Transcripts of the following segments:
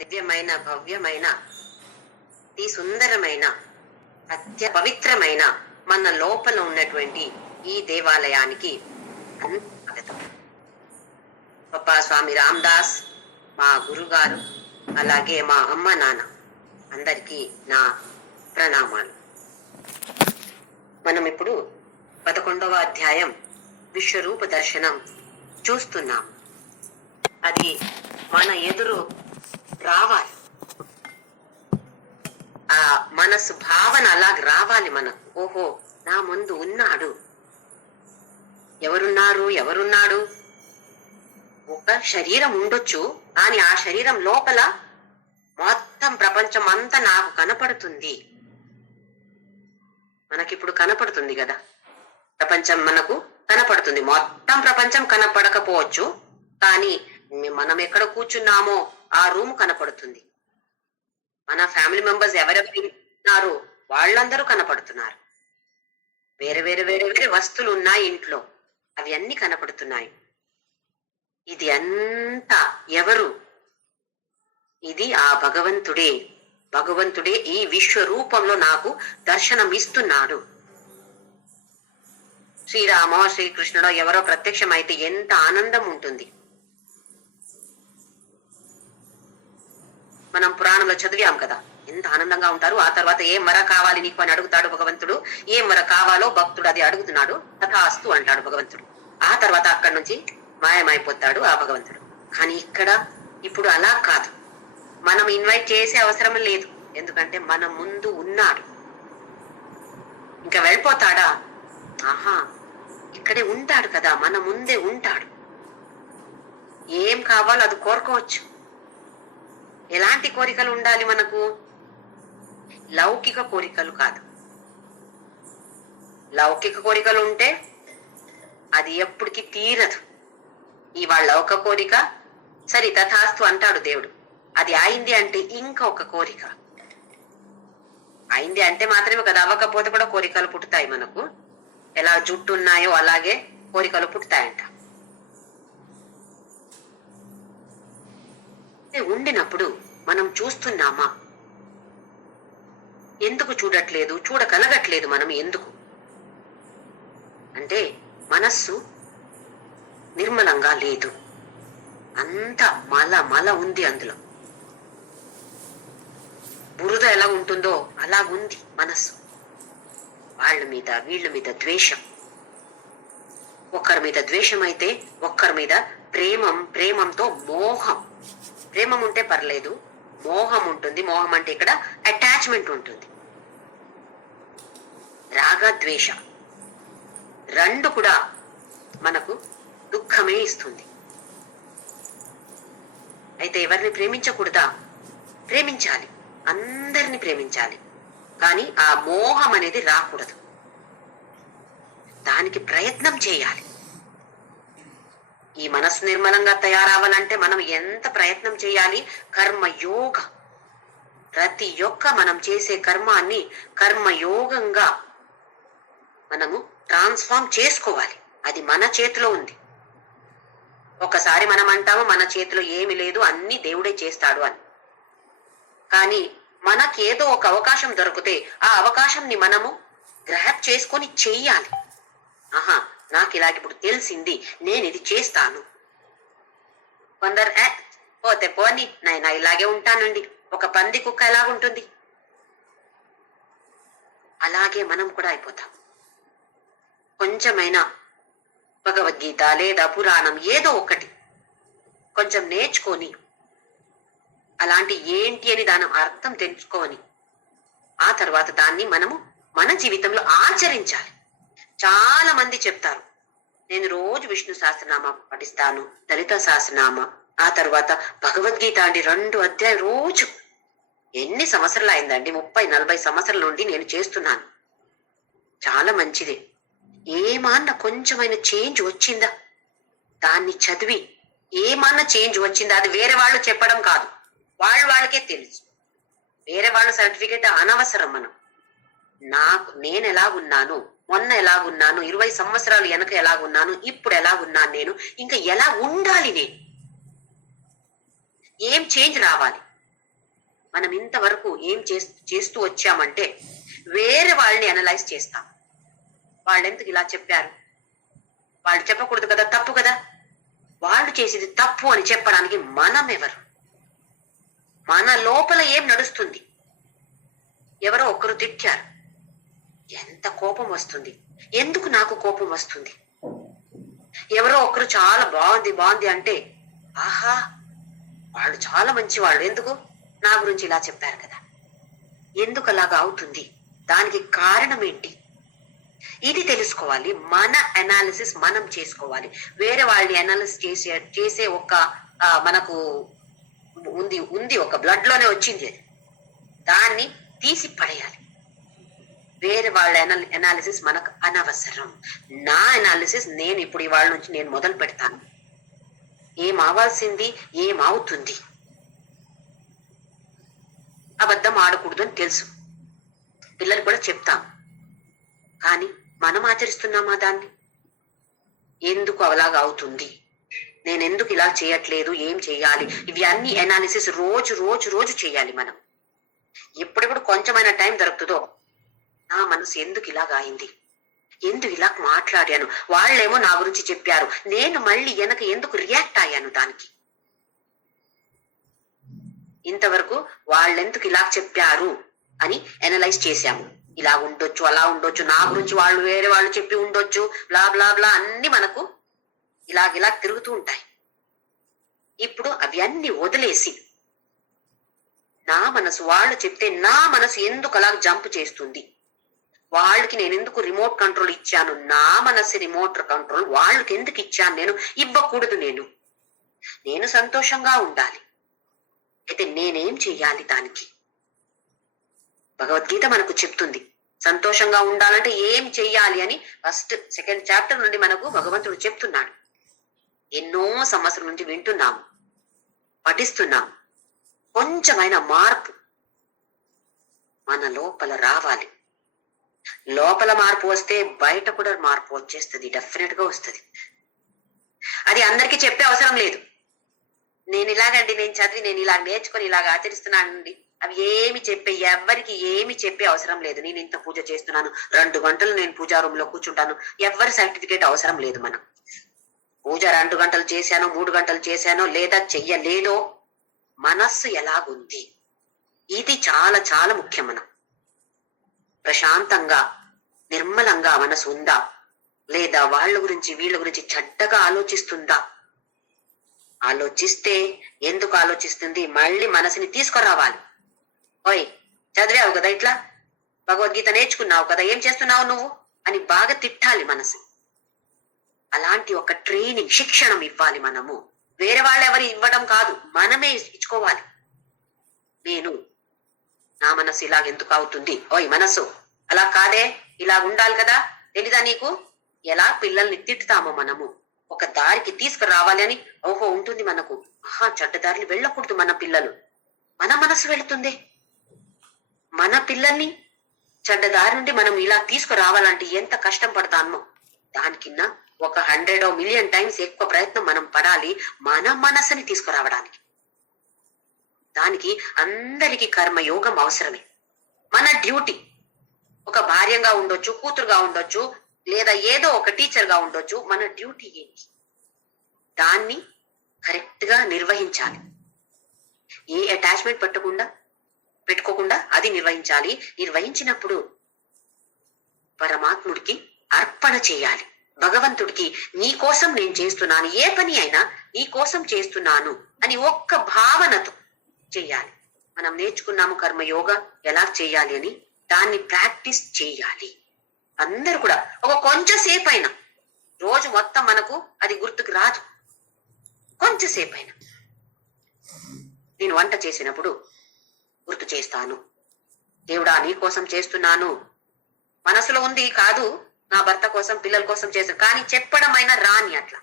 దివ్యమైన భవ్యమైన ఈ సుందరమైన పవిత్రమైన మన లోపల ఉన్నటువంటి ఈ దేవాలయానికి స్వాగతం. పప్పా స్వామి రామదాస్, మా గురుగారు, అలాగే మా అమ్మ నాన్న అందరికీ నా ప్రణామాలు. మనం ఇప్పుడు 11వ అధ్యాయం విశ్వరూప దర్శనం చూస్తున్నాం. అది మన ఎదురు రావాలి, ఆ మనసు భావన అలాగ రావాలి మనకు. ఓహో, నా ముందు ఉన్నాడు. ఎవరున్నాడు? ఒక శరీరం ఉండొచ్చు, కానీ ఆ శరీరం లోపల మొత్తం ప్రపంచం అంతా నాకు కనపడుతుంది. మనకిప్పుడు కనపడుతుంది కదా, ప్రపంచం మనకు కనపడుతుంది. మొత్తం ప్రపంచం కనపడకపోవచ్చు, కానీ మనం ఎక్కడ కూర్చున్నామో ఆ రూమ్ కనపడుతుంది. మన ఫ్యామిలీ మెంబర్స్ ఎవరెవరు ఉన్నారు వాళ్ళందరూ కనపడుతున్నారు. వేరే వేరే వేరే వేరే వస్తువులు ఉన్నాయి ఇంట్లో, అవి అన్ని కనపడుతున్నాయి. ఇది అంతా ఎవరు? ఇది ఆ భగవంతుడే ఈ విశ్వరూపంలో నాకు దర్శనం ఇస్తున్నాడు. శ్రీరామో శ్రీకృష్ణుడో ఎవరో ప్రత్యక్షమైతే ఎంత ఆనందం ఉంటుంది. మనం పురాణంలో చదివాం కదా, ఎంత ఆనందంగా ఉంటారు. ఆ తర్వాత ఏం వర కావాలి నీకు అని అడుగుతాడు భగవంతుడు. ఏం వర కావాలో భక్తుడు అది అడుగుతున్నాడు, తథాస్తు అంటాడు భగవంతుడు. ఆ తర్వాత అక్కడి నుంచి మాయమైపోతాడు ఆ భగవంతుడు. కానీ ఇప్పుడు అలా కాదు. మనం ఇన్వైట్ చేసే అవసరం లేదు, ఎందుకంటే మన ముందు ఉన్నాడు. ఇంకా వెళ్ళిపోతాడా? ఆహా, ఇక్కడే ఉంటాడు కదా, మన ముందే ఉంటాడు. ఏం కావాలో అది కోరుకోవచ్చు. ఎలాంటి కోరికలు ఉండాలి మనకు? లౌకిక కోరికలు కాదు. లౌకిక కోరికలు ఉంటే అది ఎప్పటికీ తీరదు. ఇవాళ లౌకిక కోరిక సరి తథాస్తు అంటాడు దేవుడు. అది అయింది అంటే ఇంకా ఒక కోరిక. అయింది అంటే మాత్రమే కదా, అవ్వకపోతే కూడా కోరికలు పుట్టుతాయి మనకు. ఎలా జుట్టు ఉన్నాయో అలాగే కోరికలు పుట్టుతాయంట. ఉండినప్పుడు మనం చూస్తున్నామా? ఎందుకు చూడట్లేదు, చూడగలగట్లేదు మనం? ఎందుకు అంటే మనస్సు నిర్మలంగా లేదు. అంత మల ఉంది అందులో. బురద ఎలా ఉంటుందో అలాగుంది మనస్సు. వాళ్ళ మీద వీళ్ళ మీద ద్వేషం. ఒక్కరి మీద ద్వేషం అయితే ఒక్కరి మీద ప్రేమంతో మోహం. ప్రేమం ఉంటే పర్లేదు, మోహం ఉంటుంది. మోహం అంటే ఇక్కడ అటాచ్మెంట్ ఉంటుంది. రాగ ద్వేష రెండు కూడా మనకు దుఃఖమే ఇస్తుంది. అయితే ఎవరిని ప్రేమించకూడదా? ప్రేమించాలి, అందరిని ప్రేమించాలి. కానీ ఆ మోహం అనేది రాకూడదు. దానికి ప్రయత్నం చేయాలి. ఈ మనస్సు నిర్మలంగా తయారవ్వాలంటే మనం ఎంత ప్రయత్నం చేయాలి? కర్మయోగ. ప్రతి ఒక్క మనం చేసే కర్మాన్ని కర్మయోగంగా మనము ట్రాన్స్ఫార్మ్ చేసుకోవాలి. అది మన చేతిలో ఉంది. ఒకసారి మనం అంటాము మన చేతిలో ఏమి లేదు, అన్ని దేవుడే చేస్తాడు అని. కానీ మనకేదో ఒక అవకాశం దొరికితే ఆ అవకాశంని మనము గ్రాప్ చేసుకొని చెయ్యాలి. ఆహా, నాకు ఇలాగిప్పుడు తెలిసింది, నేను ఇది చేస్తాను. కొందరు పోతే పోని నైనా ఇలాగే ఉంటానండి, ఒక పంది కుక్క ఎలాగుంటుంది అలాగే మనం కూడా అయిపోతాం. కొంచెమైనా భగవద్గీత లేదా పురాణం ఏదో ఒకటి కొంచెం నేర్చుకొని అలాంటి ఏంటి అని దాని అర్థం తెలుసుకొని ఆ తర్వాత దాన్ని మనము మన జీవితంలో ఆచరించాలి. చాలా మంది చెప్తారు, నేను రోజు విష్ణు సహస్రనామ పఠిస్తాను, లలిత సహస్రనామ, ఆ తర్వాత భగవద్గీత అండి 2 అధ్యాయం రోజు. ఎన్ని సంవత్సరాలు అయిందండి? 30-40 సంవత్సరాల నుండి నేను చేస్తున్నాను. చాలా మంచిది. ఏమన్నా కొంచెమైన చేంజ్ వచ్చిందా? దాన్ని చదివి ఏమన్నా చేంజ్ వచ్చిందా? అది వేరే వాళ్ళు చెప్పడం కాదు, వాళ్ళకే తెలుసు. వేరే వాళ్ళ సర్టిఫికేట్ అనవసరం. నేను ఎలాగున్నాను, మొన్న ఎలాగున్నాను, 20 సంవత్సరాలు వెనక ఎలాగున్నాను, ఇప్పుడు ఎలాగున్నాను, నేను ఇంకా ఎలా ఉండాలి, నేను ఏం చేంజ్ రావాలి, మనం ఇంతవరకు ఏం చేస్తూ వచ్చామంటే వేరే వాళ్ళని అనలైజ్ చేస్తాం. వాళ్ళు ఎందుకు ఇలా చెప్పారు, వాళ్ళు చెప్పకూడదు కదా, తప్పు కదా, వాళ్ళు చేసేది తప్పు అని చెప్పడానికి మనం ఎవరు? మన లోపల ఏం నడుస్తుంది? ఎవరో ఒకరు తిట్టారు, ఎంత కోపం వస్తుంది. ఎందుకు నాకు కోపం వస్తుంది? ఎవరో ఒకరు చాలా బాగుంది అంటే ఆహా వాళ్ళు చాలా మంచి వాళ్ళు, ఎందుకు నా గురించి ఇలా చెప్పారు కదా. ఎందుకు అలాగా అవుతుంది? దానికి కారణం ఏంటి? ఇది తెలుసుకోవాలి. మన అనాలిసిస్ మనం చేసుకోవాలి. వేరే వాళ్ళని అనాలిసిస్ చేసే ఒక మనకు ఉంది ఒక బ్లడ్ లోనే వచ్చింది అది. దాన్ని తీసి పడేయాలి. వేరే వాళ్ళ అనాలిసిస్ మనకు అనవసరం. నా అనాలిసిస్ నేను ఇప్పుడు ఇవాళ నుంచి నేను మొదలు పెడతాను. ఏం అవ్వాల్సింది, ఏం అవుతుంది. అబద్ధం ఆడకూడదు అని తెలుసు, పిల్లలు కూడా చెప్తాం. కానీ మనం ఆచరిస్తున్నామా దాన్ని? ఎందుకు అలాగా అవుతుంది, నేను ఎందుకు ఇలా చేయట్లేదు, ఏం చేయాలి, ఇవి అన్ని అనాలిసిస్ రోజు రోజు రోజు చేయాలి మనం. ఎప్పుడెప్పుడు కొంచెమైనా టైం దొరుకుతుందో నా మనసు ఎందుకు ఇలాగ అయింది, ఎందుకు ఇలా మాట్లాడాను, వాళ్ళేమో నా గురించి చెప్పారు, నేను మళ్ళీ వెనక ఎందుకు రియాక్ట్ అయ్యాను దానికి. ఇంతవరకు వాళ్ళెందుకు ఇలా చెప్పారు అని అనలైజ్ చేశాము. ఇలా ఉండొచ్చు, అలా ఉండొచ్చు, నా గురించి వాళ్ళు వేరే వాళ్ళు చెప్పి ఉండొచ్చు, బ్లా బ్లా బ్లా అన్ని మనకు ఇలాగిలా తిరుగుతూ ఉంటాయి. ఇప్పుడు అవి అన్ని వదిలేసి నా మనసు వాళ్ళు చెప్తే నా మనసు ఎందుకు అలా జంప్ చేస్తుంది, వాళ్ళకి నేను ఎందుకు రిమోట్ కంట్రోల్ ఇచ్చాను, నా మనసు రిమోట్ కంట్రోల్ వాళ్ళకి ఎందుకు ఇచ్చాను, నేను ఇవ్వకూడదు. నేను సంతోషంగా ఉండాలి. అయితే నేనేం చెయ్యాలి దానికి? భగవద్గీత మనకు చెప్తుంది సంతోషంగా ఉండాలంటే ఏం చెయ్యాలి అని. ఫస్ట్ సెకండ్ చాప్టర్ నుండి మనకు భగవంతుడు చెప్తున్నాడు. ఎన్నో సంవత్సరం నుంచి వింటున్నాము, పఠిస్తున్నాము. కొంచెమైన మార్పు మన లోపల రావాలి. లోపల మార్పు వస్తే బయట కూడా మార్పు వచ్చేస్తుంది, డెఫినెట్ గా వస్తుంది. అది అందరికీ చెప్పే అవసరం లేదు. నేను ఇలాగండి, నేను చదివి నేను ఇలా నేర్చుకొని ఇలాగ ఆచరిస్తున్నానండి, అవి ఎవరికి ఏమి చెప్పే అవసరం లేదు. నేను ఇంత పూజ చేస్తున్నాను, 2 గంటలు నేను పూజా రూమ్ లో కూర్చుంటాను, ఎవరి సర్టిఫికేట్ అవసరం లేదు. మనం పూజ 2 గంటలు చేశానో 3 గంటలు చేశానో లేదా చెయ్యలేదో మనస్సు ఎలాగుంది, ఇది చాలా చాలా ముఖ్యం. మనం ప్రశాంతంగా నిర్మలంగా మనసు ఉందా, లేదా వాళ్ళ గురించి వీళ్ళ గురించి చెడ్డగా ఆలోచిస్తుందా? ఆలోచిస్తే ఎందుకు ఆలోచిస్తుంది, మళ్ళీ మనసుని తీసుకురావాలి. ఓయ్ చదివావు కదా, ఇట్లా భగవద్గీత నేర్చుకున్నావు కదా, ఏం చేస్తున్నావు నువ్వు అని బాగా తిట్టాలి మనసు. అలాంటి ఒక ట్రైనింగ్, శిక్షణం ఇవ్వాలి మనము. వేరే వాళ్ళు ఎవరు ఇవ్వడం కాదు, మనమే ఇచ్చుకోవాలి. నా మనసు ఇలాగెందుకు అవుతుంది, ఓయ్ మనసు అలా కాదే, ఇలా ఉండాలి కదా, తెలీదా నీకు? ఎలా పిల్లల్ని తిట్టుతామో మనము ఒక దారికి తీసుకురావాలి అని ఓహో ఉంటుంది మనకు. చెడ్డ దారిని వెళ్ళకూడదు మన పిల్లలు, మన మనసు వెళుతుంది. మన పిల్లల్ని చెడ్డ దారి నుండి మనం ఇలా తీసుకురావాలంటే ఎంత కష్టం పడతామో దానికిన్నా 100 మిలియన్ టైమ్స్ ఎక్కువ ప్రయత్నం మనం పడాలి మన మనసుని తీసుకురావడానికి. దానికి అందరికీ కర్మయోగం అవసరమే. మన డ్యూటీ, ఒక భార్యగా ఉండొచ్చు, కూతురుగా ఉండొచ్చు, లేదా ఏదో ఒక టీచర్ గా ఉండొచ్చు. మన డ్యూటీ ఏంటి, దాన్ని కరెక్ట్ గా నిర్వహించాలి. ఏ అటాచ్మెంట్ పెట్టుకోకుండా అది నిర్వహించాలి. నిర్వహించినప్పుడు పరమాత్ముడికి అర్పణ చేయాలి. భగవంతుడికి నీ కోసం నేను చేస్తున్నాను, ఏ పని అయినా నీ కోసం చేస్తున్నాను అని ఒక్క భావనతో చెయ్యాలి. మనం నేర్చుకున్నాము కర్మయోగ ఎలా చేయాలి అని, దాన్ని ప్రాక్టీస్ చేయాలి. అందరూ కూడా ఒక కొంచెంసేపు అయినా, రోజు మొత్తం మనకు అది గుర్తుకు రాదు, కొంచెంసేపు అయినా నేను వంట చేసినప్పుడు గుర్తు చేస్తాను, దేవుడా నీ కోసం చేస్తున్నాను. మనసులో ఉంది కాదు, నా భర్త కోసం పిల్లల కోసం చేస్తాను, కానీ చెప్పడం అయినా రాని అట్లా.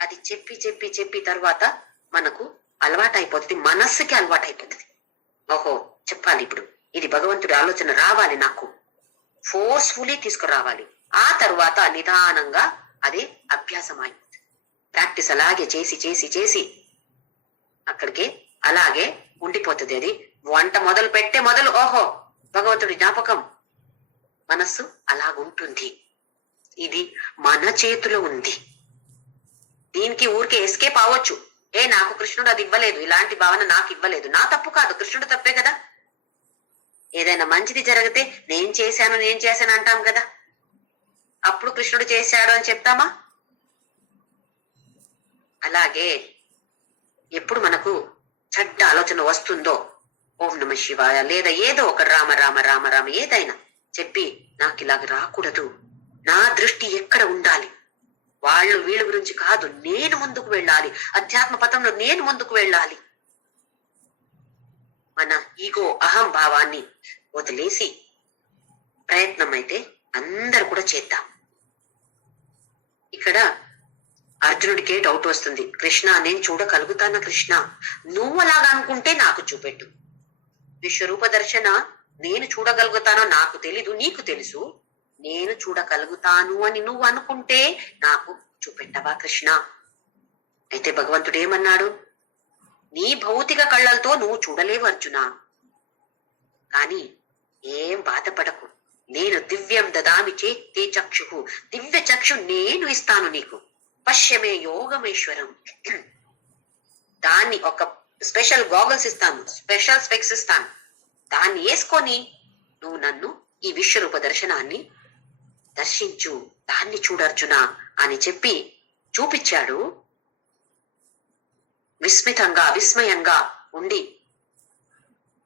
అది చెప్పి చెప్పి చెప్పి తర్వాత మనకు అలవాటైపోతుంది, మనస్సుకి అలవాటైపోతుంది. ఓహో చెప్పాలి ఇప్పుడు, ఇది భగవంతుడి ఆలోచన రావాలి, నాకు ఫోర్స్ఫుల్లీ తీసుకురావాలి. ఆ తర్వాత నిదానంగా అది అభ్యాసం అయిపోతుంది. ప్రాక్టీస్ అలాగే చేసి చేసి చేసి అక్కడికి అలాగే ఉండిపోతుంది. అది వంట మొదలు పెట్టే మొదలు ఓహో భగవంతుడి జ్ఞాపకం మనస్సు అలాగుంటుంది. ఇది మన చేతిలో ఉంది. దీనికి ఊరికే ఎస్కేప్ అవ్వచ్చు. నాకు కృష్ణుడు అది ఇవ్వలేదు, ఇలాంటి భావన నాకు ఇవ్వలేదు, నా తప్పు కాదు, కృష్ణుడు తప్పే కదా. ఏదైనా మంచిది జరిగితే నేను చేశాను అంటాం కదా, అప్పుడు కృష్ణుడు చేశాడు అని చెప్తామా? అలాగే ఎప్పుడు మనకు చెడ్డ ఆలోచన వస్తుందో ఓం నమ శివాయ లేదా ఏదో ఒక రామ రామ రామ రామ ఏదైనా చెప్పి నాకు ఇలాగ రాకూడదు, నా దృష్టి ఎక్కడ ఉండాలి, వాళ్ళు వీళ్ళ గురించి కాదు, నేను ముందుకు వెళ్ళాలి, అధ్యాత్మ పథంలో నేను ముందుకు వెళ్ళాలి. మన ఈగో అహం భావాన్ని వదిలేసి ప్రయత్నం అయితే అందరు కూడా చేద్దాం. ఇక్కడ అర్జునుడికే డౌట్ వస్తుంది, కృష్ణ నేను చూడగలుగుతానా? కృష్ణ నువ్వు అలాగా అనుకుంటే నాకు చూపెట్టు. విశ్వరూప దర్శన నేను చూడగలుగుతానో నాకు తెలీదు, నీకు తెలుసు. నేను చూడగలుగుతాను అని నువ్వు అనుకుంటే నాకు చూపెట్టవా కృష్ణ? అయితే భగవంతుడు ఏమన్నాడు, నీ భౌతిక కళ్ళలతో నువ్వు చూడలేవు అర్జున, కానీ ఏం బాధపడకు, నేను దివ్యం దదామి చేత్తే చక్షు, దివ్య చక్షు నేను ఇస్తాను నీకు, పశ్యమే యోగమేశ్వరం. దాన్ని ఒక స్పెషల్ గాగల్స్ ఇస్తాను, స్పెషల్ స్పెక్స్ ఇస్తాను, దాన్ని వేసుకొని నువ్వు నన్ను ఈ విశ్వరూప దర్శనాన్ని దర్శించు, దాన్ని చూడర్జున అని చెప్పి చూపించాడు. విస్మయంగా ఉండి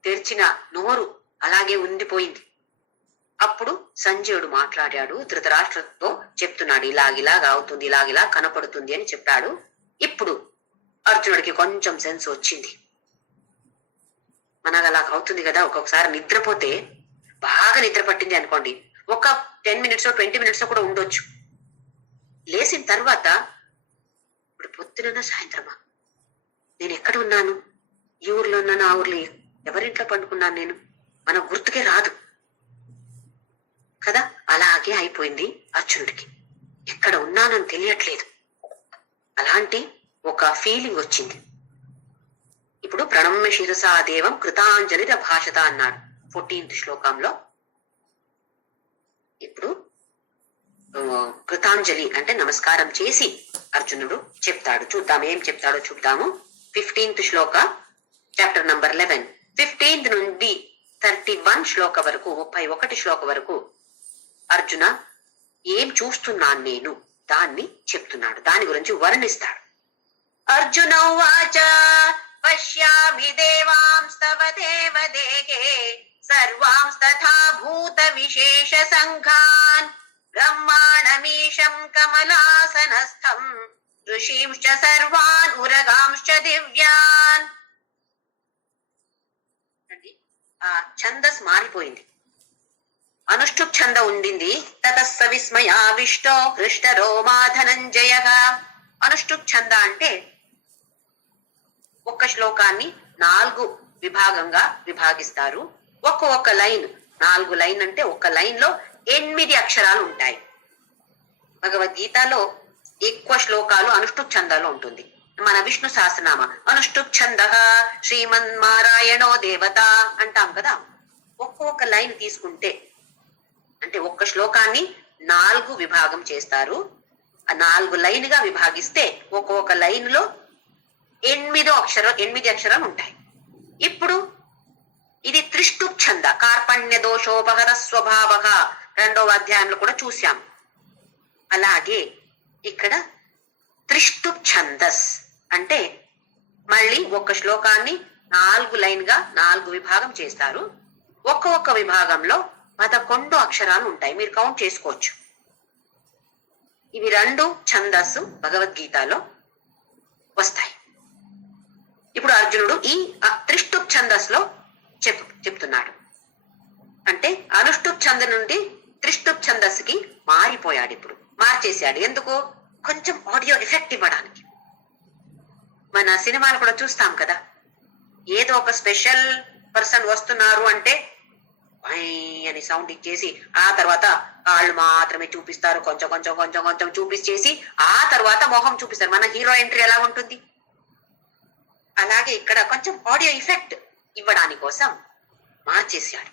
తెరిచిన నోరు అలాగే ఉండిపోయింది. అప్పుడు సంజయుడు మాట్లాడాడు, ధృతరాష్ట్రతో చెప్తున్నాడు, ఇలాగిలాగా అవుతుంది, ఇలాగిలా కనపడుతుంది అని చెప్పాడు. ఇప్పుడు అర్జునుడికి కొంచెం సెన్స్ వచ్చింది. మనకు అలా అవుతుంది కదా, ఒక్కొక్కసారి నిద్రపోతే బాగా నిద్ర పట్టింది అనుకోండి, ఒక 10 minutes 20 minutes కూడా ఉండొచ్చు. లేచిన తర్వాత ఇప్పుడు పొద్దున సాయంత్రమా నేను ఎక్కడ ఉన్నాను, ఈ ఊర్లో ఉన్నాను, ఆ ఊర్లో ఎవరింట్లో పండుకున్నాను నేను, మన గుర్తుకే రాదు కదా. అలాగే అయిపోయింది అర్జునుడికి, ఎక్కడ ఉన్నానని తెలియట్లేదు. అలాంటి ఒక ఫీలింగ్ వచ్చింది. ఇప్పుడు ప్రణమ్య శిరసా దేవం కృతాంజలి భాషత అన్నాడు 14th శ్లోకంలో. ఇప్పుడు కృతాంజలి అంటే నమస్కారం చేసి అర్జునుడు చెప్తాడు. చూద్దాం ఏం చెప్తాడో చూద్దాము. 15th శ్లోక, చాప్టర్ నంబర్ 11, 15th నుండి 31 శ్లోక వరకు, 31 శ్లోక వరకు అర్జున ఏం చూస్తున్నాను నేను దాన్ని చెప్తున్నాడు, దాని గురించి వర్ణిస్తాడు. అర్జున ఉవాచ పశ్యామి దేవాంస్తవ దేవదేహే సర్వాంస్తథా భూత విశేష సంఘాన్ బ్రహ్మాణమీశం కమలాసనస్థం ఋషీంశ్చ సర్వాన్ ఉరగాంశ్చ దివ్యాన్. ఆ ఛందస్ మారిపోయింది, అనుష్ఠుప్ ఛంద ఉండింది. తతస్స విస్మయావిష్టో హృష్టరోమా ధనంజయ. అనుష్ఠుప్ ఛంద అంటే ఒక్క శ్లోకాన్ని 4 విభాగంగా విభాగిస్తారు. ఒక్కొక్క లైన్ 4 లైన్ అంటే ఒక లైన్ లో 8 అక్షరాలు ఉంటాయి. భగవద్గీతలో ఎక్కువ శ్లోకాలు అనుష్ఠుప్ ఛందలో ఉంటుంది. మన విష్ణు సహస్రనామ అనుష్ఠుప్ ఛంద శ్రీమన్మారాయణో దేవత అంటాం కదా. ఒక్కొక్క లైన్ తీసుకుంటే అంటే ఒక్క శ్లోకాన్ని 4 విభాగం చేస్తారు. ఆ 4 లైన్ గా విభాగిస్తే ఒక్కొక్క లైన్ లో 8 అక్షరాలు ఉంటాయి. ఇప్పుడు ఇది త్రిష్టుప్ ఛంద, కార్పణ్య దోషోపహత స్వభావ 2వ అధ్యాయంలో కూడా చూశాం. అలాగే ఇక్కడ త్రిష్టుప్ ఛందస్ అంటే మళ్ళీ ఒక శ్లోకాన్ని 4 లైన్ గా 4 విభాగం చేస్తారు. ఒక్కొక్క విభాగంలో 11 అక్షరాలు ఉంటాయి, మీరు కౌంట్ చేసుకోవచ్చు. ఇవి 2 ఛందస్సు భగవద్గీతలో వస్తాయి. ఇప్పుడు అర్జునుడు ఈ త్రిష్టుప్ ఛందస్ లో చెప్తున్నాడు. అంటే అనుష్ఠుప్ ఛంద నుండి త్రిష్టుప్ ఛందస్సుకి మారిపోయాడు. ఇప్పుడు మార్చేశాడు. ఎందుకు? కొంచెం ఆడియో ఎఫెక్ట్ ఇవ్వడానికి. మన సినిమాలు కూడా చూస్తాం కదా, ఏదో ఒక స్పెషల్ పర్సన్ వస్తున్నారు అంటే అని సౌండ్ ఇచ్చేసి ఆ తర్వాత కాళ్ళు మాత్రమే చూపిస్తారు, కొంచెం కొంచెం కొంచెం కొంచెం చూపించేసి ఆ తర్వాత మొహం చూపిస్తారు. మన హీరో ఎంట్రీ ఎలా ఉంటుంది అలాగే ఇక్కడ కొంచెం ఆడియో ఎఫెక్ట్ ఇవ్వడాని కోసం మార్చేశాడు.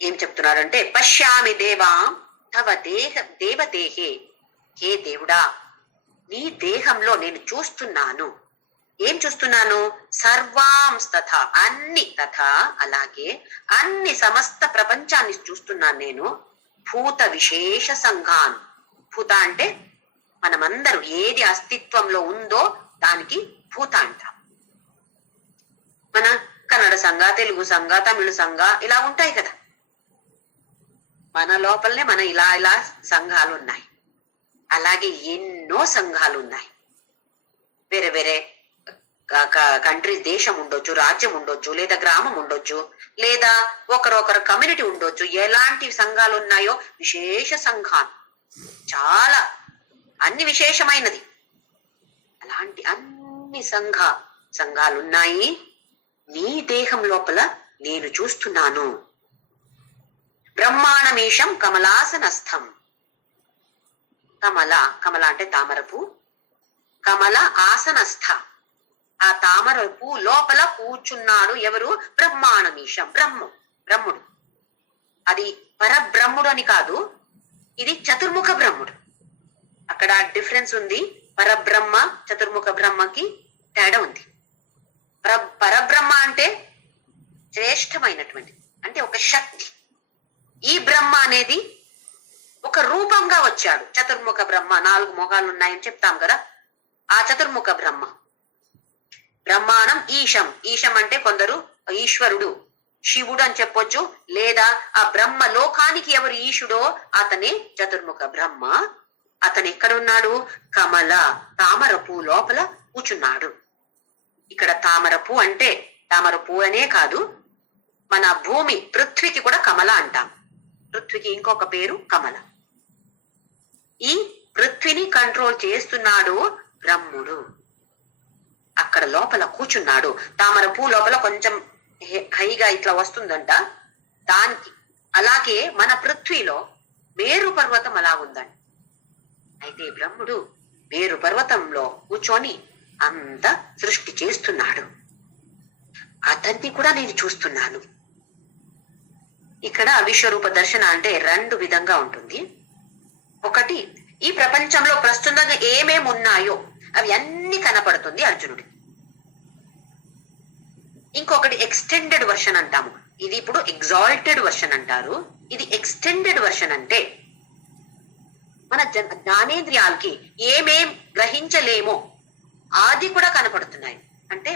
ఏం చెప్తున్నారంటే పశ్యామి దేవాం తవ దేవదేహే, హే దేవుడా నీ దేహంలో నేను చూస్తున్నాను. ఏం చూస్తున్నాను? సర్వాంస్తథ అన్ని, తథా అలాగే అన్ని సమస్త ప్రపంచాన్ని చూస్తున్నాను నేను. భూత విశేష సంఘాన్, భూత అంటే మనమందరం ఏది అస్తిత్వంలో ఉందో దానికి భూత అంటాం. మన కన్నడ సంఘ, తెలుగు సంఘ, తమిళ సంఘ ఇలా ఉంటాయి కదా. మన లోపలనే మన ఇలా ఇలా సంఘాలు ఉన్నాయి. అలాగే ఎన్నో సంఘాలు ఉన్నాయి. వేరే వేరే కంట్రీ, దేశం ఉండొచ్చు, రాజ్యం ఉండొచ్చు, లేదా గ్రామం ఉండొచ్చు, లేదా ఒకరొకరు కమ్యూనిటీ ఉండొచ్చు. ఎలాంటి సంఘాలు ఉన్నాయో విశేష సంఘాలు, చాలా అన్ని విశేషమైనది. అలాంటి అన్ని సంఘాలున్నాయి. నీ దేహం లోపల నేను చూస్తున్నాను. బ్రహ్మాణమీశం కమలాసనస్థం. కమల అంటే తామరపు, కమల ఆసనస్థ ఆ తామరపు లోపల కూర్చున్నాడు. ఎవరు? బ్రహ్మాణమీశం, బ్రహ్ముడు. అది పరబ్రహ్ముడు అని కాదు, ఇది చతుర్ముఖ బ్రహ్ముడు. అక్కడ డిఫరెన్స్ ఉంది. పరబ్రహ్మ చతుర్ముఖ బ్రహ్మకి తేడా ఉంది. పరబ్రహ్మ అంటే శ్రేష్టమైనటువంటి, అంటే ఒక శక్తి. ఈ బ్రహ్మ అనేది ఒక రూపంగా వచ్చాడు. చతుర్ముఖ బ్రహ్మ, 4 ముఖాలు ఉన్నాయని చెప్తాం కదా. ఆ చతుర్ముఖ బ్రహ్మ బ్రహ్మాణం ఈశం. ఈశం అంటే కొందరు ఈశ్వరుడు, శివుడు అని చెప్పొచ్చు. లేదా ఆ బ్రహ్మ లోకానికి ఎవరు ఈశుడో అతనే చతుర్ముఖ బ్రహ్మ. అతను ఎక్కడున్నాడు? కమల తామరపు లోపల కూర్చున్నాడు. ఇక్కడ తామరపు అంటే తామరపు అనే కాదు, మన భూమి పృథ్వీకి కూడా కమల అంటాం. పృథ్వీకి ఇంకొక పేరు కమల. ఈ పృథ్వీని కంట్రోల్ చేస్తున్నాడు బ్రహ్ముడు. అక్కడ లోపల కూర్చున్నాడు. తామర పూ లోపల కొంచెం హైగా ఇట్లా వస్తుందంట దానికి. అలాగే మన పృథ్వీలో మేరు పర్వతం అలా ఉందండి. అయితే బ్రహ్ముడు మేరు పర్వతంలో కూర్చొని అంత సృష్టి చేస్తున్నాడు. అతన్ని కూడా నేను చూస్తున్నాను. ఇక్కడ విశ్వరూప దర్శన అంటే 2 విధంగా ఉంటుంది. ఒకటి, ఈ ప్రపంచంలో ప్రస్తుతంగా ఏమేమి ఉన్నాయో అవి అన్ని కనపడుతుంది అర్జునుడికి. ఇంకొకటి ఎక్స్టెండెడ్ వర్షన్ అంటాము. ఇది ఇప్పుడు ఎగ్జాల్టెడ్ వర్షన్ అంటారు. ఇది ఎక్స్టెండెడ్ వర్షన్ అంటే మన జ్ఞానేంద్రియాలకి ఏమేం గ్రహించలేమో అది కూడా కనపడుతున్నాయి. అంటే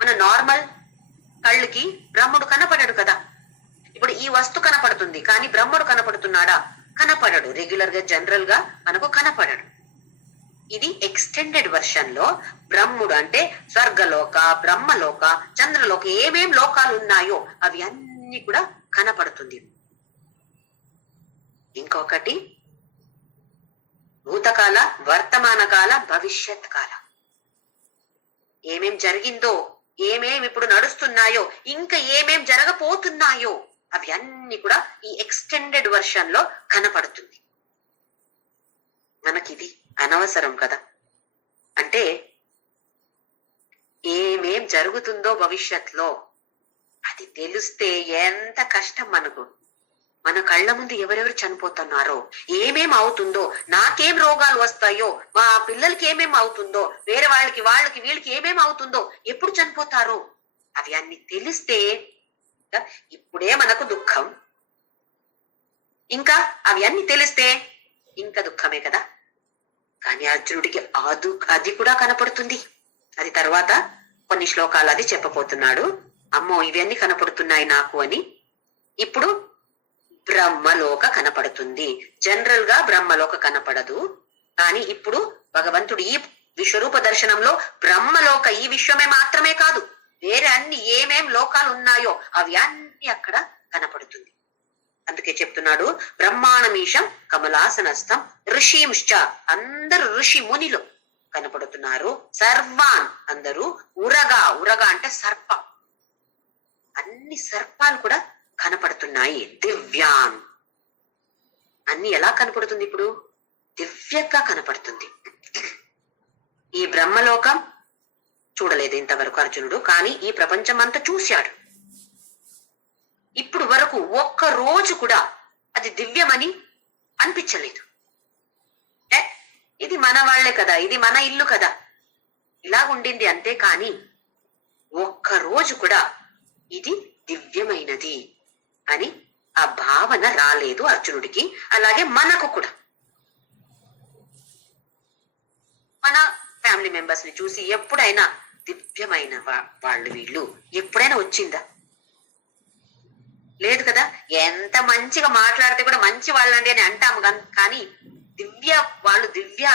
మన నార్మల్ కళ్ళకి బ్రహ్ముడు కనపడడు కదా. ఇప్పుడు ఈ వస్తు కనపడుతుంది, కానీ బ్రహ్ముడు కనపడుతున్నాడా? కనపడడు. రెగ్యులర్ గా జనరల్ గా మనకు కనపడడు. ఇది ఎక్స్టెండెడ్ వర్షన్ లో బ్రహ్ముడు అంటే స్వర్గలోక, బ్రహ్మలోక, చంద్రలోక ఏమేం లోకాలు ఉన్నాయో అవి అన్ని కూడా కనపడుతుంది. ఇంకొకటి భూతకాల, వర్తమాన కాల, భవిష్యత్ కాల. ఏమేం జరిగిందో, ఏమేం ఇప్పుడు నడుస్తున్నాయో, ఇంకా ఏమేం జరగపోతున్నాయో అవి అన్ని కూడా ఈ ఎక్స్టెండెడ్ వర్షన్ లో కనపడుతుంది. మనకిది అనవసరం కదా. అంటే ఏమేం జరుగుతుందో భవిష్యత్తులో అది తెలిస్తే ఎంత కష్టం మనకు. మన కళ్ళ ముందు ఎవరెవరు చనిపోతున్నారో, ఏమేం అవుతుందో, నాకేం రోగాలు వస్తాయో, మా పిల్లలకి ఏమేం అవుతుందో, వేరే వాళ్ళకి వీళ్ళకి ఏమేం అవుతుందో, ఎప్పుడు చనిపోతారో అవి అన్ని తెలిస్తే ఇప్పుడే మనకు దుఃఖం. ఇంకా అవి అన్ని తెలిస్తే ఇంకా దుఃఖమే కదా. కానీ అర్జునుడికి అది కూడా కనపడుతుంది. అది తర్వాత కొన్ని శ్లోకాలు అది చెప్పబోతున్నాడు. అమ్మో ఇవన్నీ కనపడుతున్నాయి నాకు అని. ఇప్పుడు బ్రహ్మలోక కనపడుతుంది. జనరల్ గా బ్రహ్మలోక కనపడదు. కానీ ఇప్పుడు భగవంతుడు ఈ విశ్వరూప దర్శనంలో బ్రహ్మలోక, ఈ విశ్వమే మాత్రమే కాదు, వేరే అన్ని ఏమేం లోకాలు ఉన్నాయో అవి అన్ని అక్కడ కనపడుతుంది. అందుకే చెప్తున్నాడు బ్రహ్మాణమీశం కమలాసనస్థం ఋషింశ్చ, అందరు ఋషి మునిలో కనపడుతున్నారు. సర్వాన్ అందరూ, ఉరగా అంటే సర్పం, అన్ని సర్పాలు కూడా కనపడుతున్నాయి. దివ్యాన్ అన్ని ఎలా కనపడుతుంది? ఇప్పుడు దివ్యంగా కనపడుతుంది. ఈ బ్రహ్మలోకం చూడలేదు ఇంతవరకు అర్జునుడు, కానీ ఈ ప్రపంచం అంతా చూశాడు. ఇప్పుడు వరకు ఒక్క రోజు కూడా అది దివ్యమని అనిపించలేదు. ఇది మన వాళ్లే కదా, ఇది మన ఇల్లు కదా, ఇలా ఉండింది అంతే. కానీ ఒక్క రోజు కూడా ఇది దివ్యమైనది అని ఆ భావన రాలేదు అర్జునుడికి. అలాగే మనకు కూడా మన ఫ్యామిలీ మెంబర్స్ ని చూసి ఎప్పుడైనా దివ్యమైన వాళ్ళు వీళ్ళు ఎప్పుడైనా వచ్చిందా? లేదు కదా. ఎంత మంచిగా మాట్లాడితే కూడా మంచి వాళ్ళండి అని అంటాము, కానీ వాళ్ళు దివ్య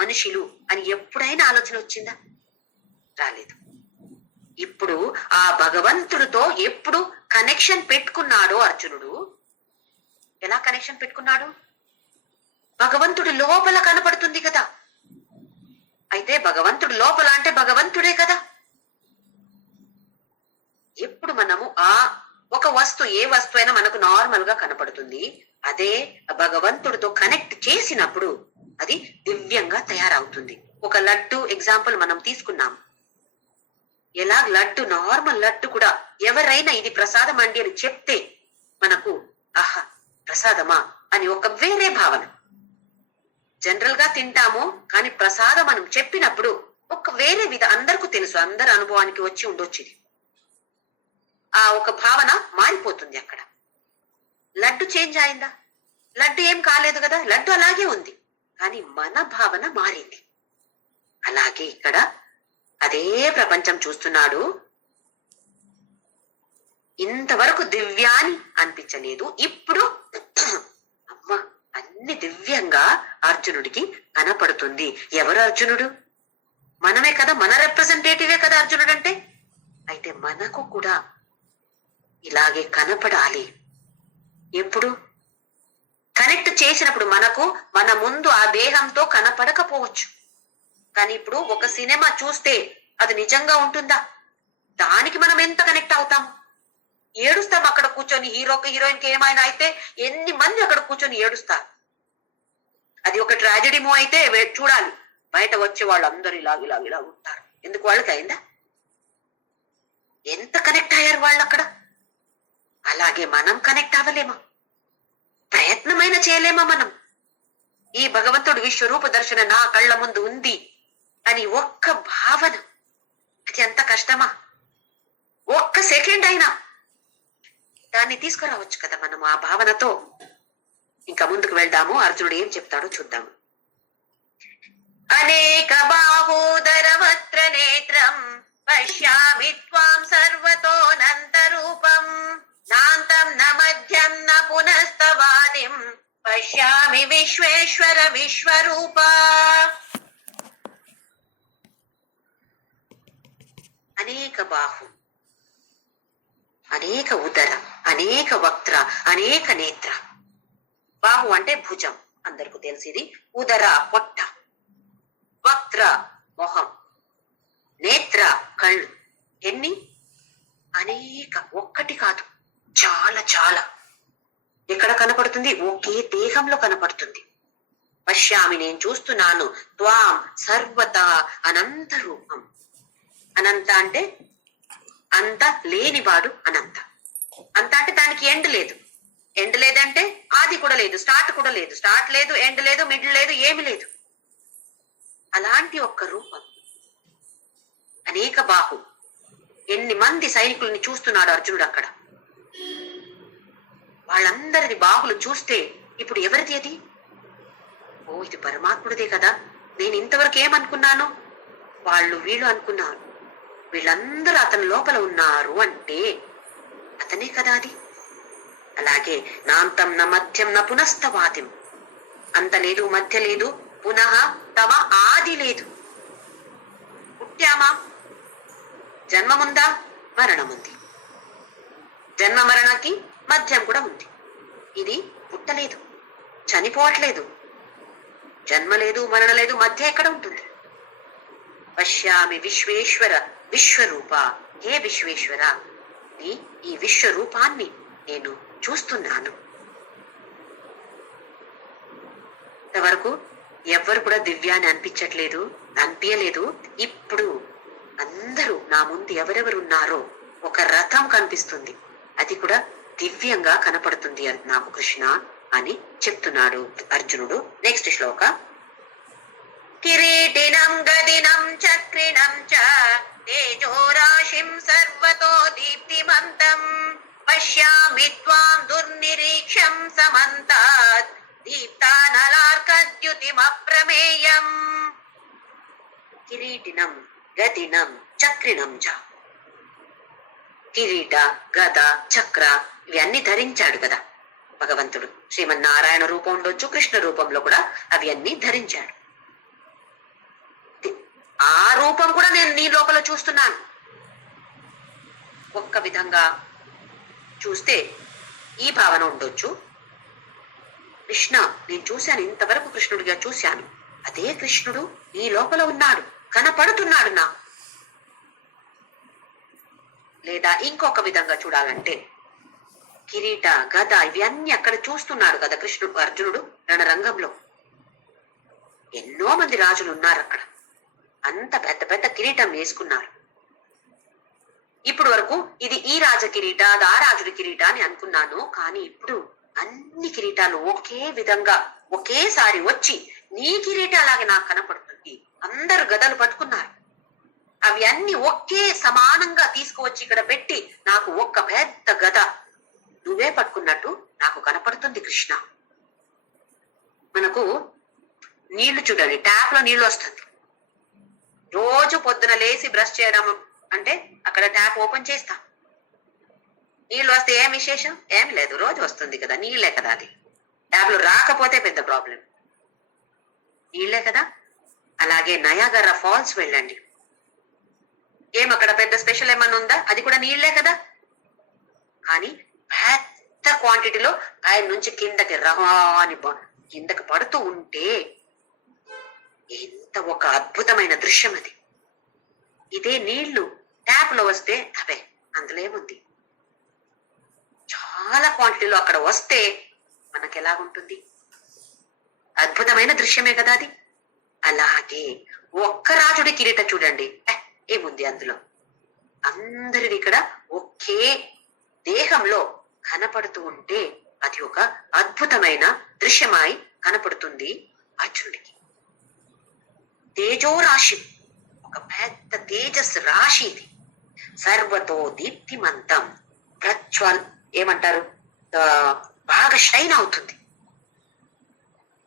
మనుషులు అని ఎప్పుడైనా ఆలోచన వచ్చిందా? రాలేదు. ఇప్పుడు ఆ భగవంతుడితో ఎప్పుడు కనెక్షన్ పెట్టుకున్నాడో అర్జునుడు, ఎలా కనెక్షన్ పెట్టుకున్నాడు? భగవంతుడి లోపల కనపడుతుంది కదా. అయితే భగవంతుడి లోపల అంటే భగవంతుడే కదా. ఎప్పుడు మనము ఆ ఒక వస్తువు, ఏ వస్తువు అయినా మనకు నార్మల్ గా కనపడుతుంది, అదే భగవంతుడితో కనెక్ట్ చేసినప్పుడు అది దివ్యంగా తయారవుతుంది. ఒక లడ్డు ఎగ్జాంపుల్ మనం తీసుకున్నాం. ఎలా లడ్డు, నార్మల్ లడ్డు కూడా ఎవరైనా ఇది ప్రసాదం అండి అని చెప్తే మనకు ఆహా ప్రసాదమా అని ఒక వేరే భావన. జనరల్ గా తింటాము, కానీ ప్రసాదం మనం చెప్పినప్పుడు ఒక వేరే అందరికీ తెలుసు, అందరి అనుభవానికి వచ్చి ఉండొచ్చు. ఆ ఒక భావన మారిపోతుంది. అక్కడ లడ్డు చేంజ్ అయిందా? లడ్డు ఏం కాలేదు కదా, లడ్డు అలాగే ఉంది, కానీ మన భావన మారింది. అలాగే ఇక్కడ అదే ప్రపంచం చూస్తున్నాడు. ఇంతవరకు దివ్యాన్ని అనిపించలేదు, ఇప్పుడు అమ్మ అన్ని దివ్యంగా అర్జునుడికి కనపడుతుంది. ఎవరు అర్జునుడు? మనమే కదా, మన రిప్రజెంటేటివే కదా అర్జునుడు అంటే. అయితే మనకు కూడా ఇలాగే కనపడాలి. ఎప్పుడు కనెక్ట్ చేసినప్పుడు మనకు మన ముందు ఆ దేహంతో కనపడకపోవచ్చు, కానీ ఇప్పుడు ఒక సినిమా చూస్తే అది నిజంగా ఉంటుందా? దానికి మనం ఎంత కనెక్ట్ అవుతాం, ఏడుస్తాం అక్కడ కూర్చొని. హీరోకి హీరోయిన్ కి ఏమైనా అయితే ఎన్ని మంది అక్కడ కూర్చొని ఏడుస్తారు. అది ఒక ట్రాజెడీ మూవ్ అయితే చూడాలి, బయట వచ్చే వాళ్ళు అందరూ ఇలా ఉంటారు. ఎందుకు? వాళ్ళకి అయిందా? ఎంత కనెక్ట్ అయ్యారు వాళ్ళు అక్కడ. అలాగే మనం కనెక్ట్ అవ్వలేమా? ప్రయత్నమైన చేయలేమా మనం? ఈ భగవంతుడు విశ్వరూప దర్శన నా కళ్ళ ముందు ఉంది అని ఒక్క భావన, అది ఎంత కష్టమా? ఒక్క సెకండ్ అయినా దాన్ని తీసుకురావచ్చు కదా మనం ఆ భావనతో. ఇంకా ముందుకు వెళ్దాము, అర్జునుడు ఏం చెప్తాడో చూద్దాము. అనేక బాహూదర వక్త్ర నేత్రం పశ్యామి త్వాం సర్వతోనంత రూపం నాంతం న మధ్యం న పునస్తవాదిం పశ్యామి విశ్వేశ్వర విశ్వరూప. అనేక బాహు, అనేక ఉదర, అనేక వక్త్ర, అనేక నేత్ర. బాహు అంటే భుజం, అందరికీ తెలిసింది. ఉదర పొట్ట, వక్త్ర మొహం, నేత్ర కళ్ళు. ఎన్ని? అనేక, ఒక్కటి కాదు, చాలా చాలా. ఎక్కడ కనపడుతుంది? ఒకే దేహంలో కనపడుతుంది. పశ్యామి నేను చూస్తున్నాను, త్వాం సర్వత అనంత రూపం. అనంత అంటే అంత లేనివాడు అనంత. అంత అంటే దానికి ఎండ్ లేదు. ఎండ్ లేదంటే ఆది కూడా లేదు, స్టార్ట్ కూడా లేదు. స్టార్ట్ లేదు, ఎండ్ లేదు, మిడిల్ లేదు, ఏమి లేదు. అలాంటి ఒక్క రూపం. అనేక బాహు. ఎన్ని మంది సైనికుల్ని చూస్తున్నాడు అర్జునుడు అక్కడ. వాళ్ళందరిది బాహులు చూస్తే ఇప్పుడు ఎవరిది అది? ఓ, ఇది పరమాత్ముడిదే కదా. నేను ఇంతవరకు ఏమనుకున్నాను? వాళ్ళు వీళ్ళు అనుకున్నాను. వీళ్ళందరూ అతని లోపల ఉన్నారు అంటే అతనే కదా అది. అలాగే నాంతం న మధ్యం న పునస్తవాదిం. అంత లేదు, మధ్య లేదు, పునః తమ ఆది లేదు. పుట్టామా? జన్మముందా? మరణముంది. జన్మ మరణకి మధ్యం కూడా ఉంది. ఇది పుట్టలేదు, చనిపోవట్లేదు. జన్మ లేదు, మరణ లేదు, మధ్య ఎక్కడ ఉంటుంది? పశ్యామి విశ్వేశ్వర విశ్వరూప. హే విశ్వేశ్వర, ఈ విశ్వరూపాన్ని నేను చూస్తున్నాను. ఇంతవరకు ఎవ్వరు కూడా దివ్యాన్ని అనిపించట్లేదు, అనిపించలేదు. ఇప్పుడు అందరూ నా ముందు ఎవరెవరున్నారో ఒక రథం కనిపిస్తుంది, అది కూడా దివ్యంగా కనపడుతుంది నాకు కృష్ణ అని చెప్తున్నాడు అర్జునుడు. నెక్స్ట్ శ్లోక. కిరీటినం గదినం చక్రిణం చ తేజోరాశిం సర్వతో దీప్తిమంతం పశ్యామి త్వాం దుర్నిరీక్షం సమంతాత్ దీప్తానలార్కద్యుతిమప్రమేయం. కిరీటినం గదినం చక్రిణం చ. కిరీట, గద, చక్ర ఇవన్నీ ధరించాడు కదా భగవంతుడు. శ్రీమన్నారాయణ రూపం ఉండొచ్చు, కృష్ణ రూపంలో కూడా అవి అన్ని ధరించాడు. ఆ రూపం కూడా నేను నీ లోపల చూస్తున్నాను. ఒక్క విధంగా చూస్తే ఈ భావన ఉండొచ్చు, కృష్ణ నేను చూశాను, ఇంతవరకు కృష్ణుడిగా చూశాను, అదే కృష్ణుడు నీ లోపల ఉన్నాడు, కనపడుతున్నాడు నా. లేదా ఇంకొక విధంగా చూడాలంటే కిరీట, గద ఇవన్నీ అక్కడ చూస్తున్నాడు కదా కృష్ణుడు. అర్జునుడు రణరంగంలో ఎన్నో మంది రాజులు ఉన్నారు అక్కడ, అంత పెద్ద పెద్ద కిరీటం వేసుకున్నారు. ఇప్పుడు వరకు ఇది ఈ రాజ కిరీట, అది ఆ రాజుడి కిరీట అని అనుకున్నాను. కానీ ఇప్పుడు అన్ని కిరీటాలు ఒకే విధంగా ఒకేసారి వచ్చి నీ కిరీట అలాగే నాకు కనపడుతుంది. అందరు గదలు పట్టుకున్నారు, అవి అన్ని ఒకే సమానంగా తీసుకువచ్చి ఇక్కడ పెట్టి నాకు ఒక్క పెద్ద గద నువ్వే పట్టుకున్నట్టు నాకు కనపడుతుంది కృష్ణ. మనకు నీళ్లు చూడండి, ట్యాప్ లో నీళ్లు వస్తుంది. రోజు పొద్దున లేచి బ్రష్ చేయడం అంటే అక్కడ ట్యాప్ ఓపెన్ చేస్తాం, నీళ్లు వస్తే ఏం విశేషం? ఏం లేదు, రోజు వస్తుంది కదా, నీళ్లే కదా. అది ట్యాప్ లో రాకపోతే పెద్ద ప్రాబ్లం, నీళ్లే కదా. అలాగే నయాగరా ఫాల్స్ వెళ్ళండి, ఏం అక్కడ పెద్ద స్పెషల్ ఏమన్నా ఉందా? అది కూడా నీళ్లే కదా. కానీ పెద్ద క్వాంటిటీలో ఆయన నుంచి కిందకి రవాని కిందకి పడుతూ ఉంటే ఎంత ఒక అద్భుతమైన దృశ్యం అది. ఇదే నీళ్లు ట్యాప్ లో వస్తే అవే అందులో ఏముంది, చాలా క్వాంటిటీలో అక్కడ వస్తే మనకు ఎలాగుంటుంది? అద్భుతమైన దృశ్యమే కదా అది. అలాగే ఒక్క రాజుడి కిరీట చూడండి, ఏముంది అందులో? అందరిది ఇక్కడ ఒకే దేహంలో కనపడుతూ ఉంటే అది ఒక అద్భుతమైన దృశ్యమై కనపడుతుంది అర్జునుడికి. తేజోరాశి, ఒక పెద్ద తేజస్సు రాశి ఇది. సర్వతో దీప్తిమంతం, ప్రజ్వల్ ఏమంటారు, బాగా షైన్ అవుతుంది.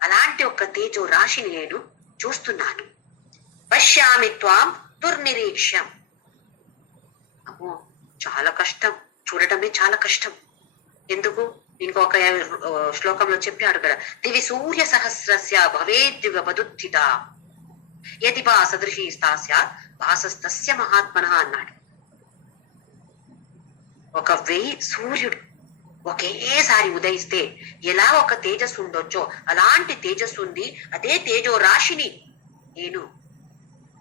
అలాంటి ఒక తేజో రాశిని నేను చూస్తున్నాను. పశ్యామి త్వాం దుర్నిరీక్ష్యం. అమ్మో చాలా కష్టం, చూడటమే చాలా కష్టం. ఎందుకు? ఇంకొక శ్లోకంలో చెప్పాడు కదా, దివి సూర్య సహస్రస్య భవేద్యుగపదుత్థిత యది వా సదృశీ స్థాస్యాత్ భాసస్తస్య మహాత్మన అన్నాడు. 1000 సూర్యుడు ఒకేసారి ఉదయిస్తే ఎలా ఒక తేజస్సు ఉండొచ్చో అలాంటి తేజస్సు ఉంది. అదే తేజో రాశిని నేను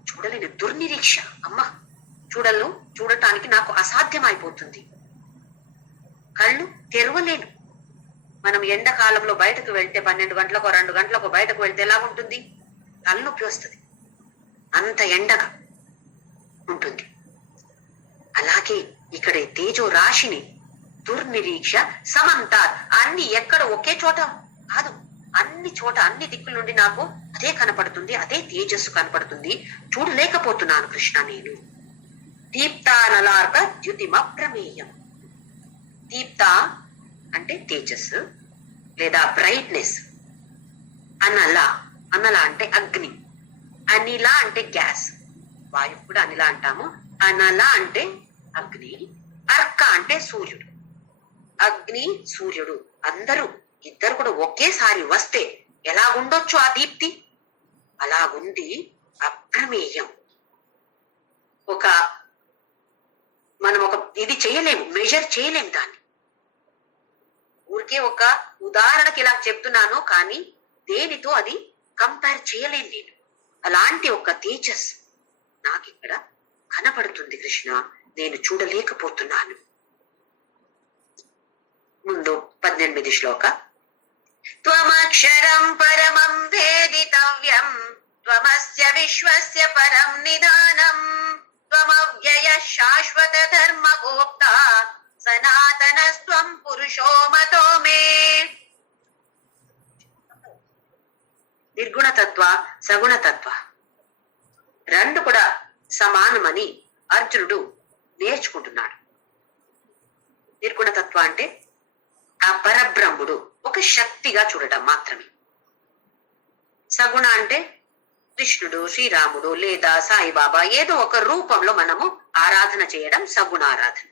చూడలేను. దుర్నిరీక్ష, అమ్మ చూడటానికి నాకు అసాధ్యం అయిపోతుంది. కళ్ళు తెరవలేను. మనం ఎండాకాలంలో బయటకు వెళ్తే 12 గంటలకు 2 గంటలకు బయటకు వెళ్తే ఎలా ఉంటుంది? తలనొప్పి వస్తుంది, అంత ఎండగా ఉంటుంది. అలాగే ఇక్కడ తేజో రాశిని దుర్నిరీక్ష సమంతాత్, అన్ని ఎక్కడ ఒకే చోట కాదు, అన్ని చోట అన్ని దిక్కుల నుండి నాకు అదే కనపడుతుంది, అదే తేజస్సు కనపడుతుంది. చూడలేకపోతున్నాను కృష్ణ నేను. దీప్తానలార్క ద్యుతిమ ప్రమేయం. దీప్త అంటే తేజస్సు లేదా బ్రైట్నెస్. అనల అంటే అగ్ని, అనిల అంటే గ్యాస్, వాయువు కూడా అనిల అంటాము. అనల అంటే అగ్ని, అర్క అంటే సూర్యుడు. అగ్ని సూర్యుడు ఇద్దరు కూడా ఒకేసారి వస్తే ఎలా ఉండొచ్చు ఆ దీప్తి? అలాగుండి అప్రమేయం. మనం ఇది చేయలేము, మెజర్ చేయలేము దాన్ని. ఊరికే ఒక ఉదాహరణకి ఇలా చెప్తున్నాను, కానీ దేనితో అది కంపేర్ చేయలేను నేను. అలాంటి ఒక తేజస్ నాకు ఇక్కడ కనపడుతుంది కృష్ణ, నేను చూడలేకపోతున్నాను. ముందు 18 శ్లోక. త్వమక్షరం పరమం వేదితవ్యం త్వమస్య విశ్వస్య పరం నిదానం త్వమవ్యయ శాశ్వత ధర్మ గోప్త సనాతనస్త్వం పురుషో మతో మే. నిర్గుణతత్వ సగుణతత్వ రెండు కూడా సమానమని అర్జునుడు నేర్చుకుంటున్నాడు. నిర్గుణతత్వ అంటే ఆ పరబ్రహ్ముడు ఒక శక్తిగా చూడటం మాత్రమే. సగుణ అంటే కృష్ణుడు, శ్రీరాముడు లేదా సాయిబాబా ఏదో ఒక రూపంలో మనము ఆరాధన చేయడం సగుణ ఆరాధన.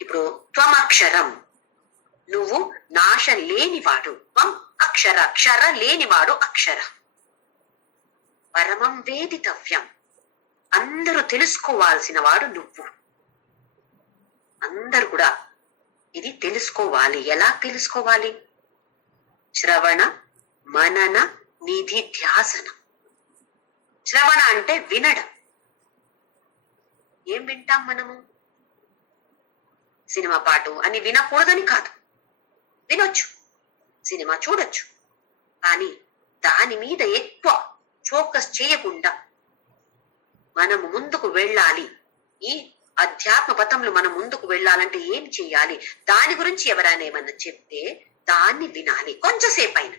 ఇప్పుడు త్వమక్షరం, నువ్వు నాశ లేనివాడు. త్వం అక్షర, క్షర లేనివాడు అక్షర. పరమం వేదితవ్యం, అందరూ తెలుసుకోవాల్సిన వాడు నువ్వు. అందరు కూడా ఇది తెలుసుకోవాలి. ఎలా తెలుసుకోవాలి? శ్రవణ మనన నిధిధ్యాసన. శ్రవణ అంటే వినడం. ఏం వింటాం మనము? సినిమా పాటు అని వినకూడదని కాదు, వినొచ్చు, సినిమా చూడొచ్చు. కానీ దాని మీద ఎక్కువ ఫోకస్ చేయకుండా మనము ముందుకు వెళ్ళాలి. ఈ అధ్యాత్మ పథంలో మనం ముందుకు వెళ్ళాలంటే ఏం చేయాలి? దాని గురించి ఎవరైనా ఏమన్నా చెప్తే దాన్ని వినాలి కొంచెంసేపు అయినా.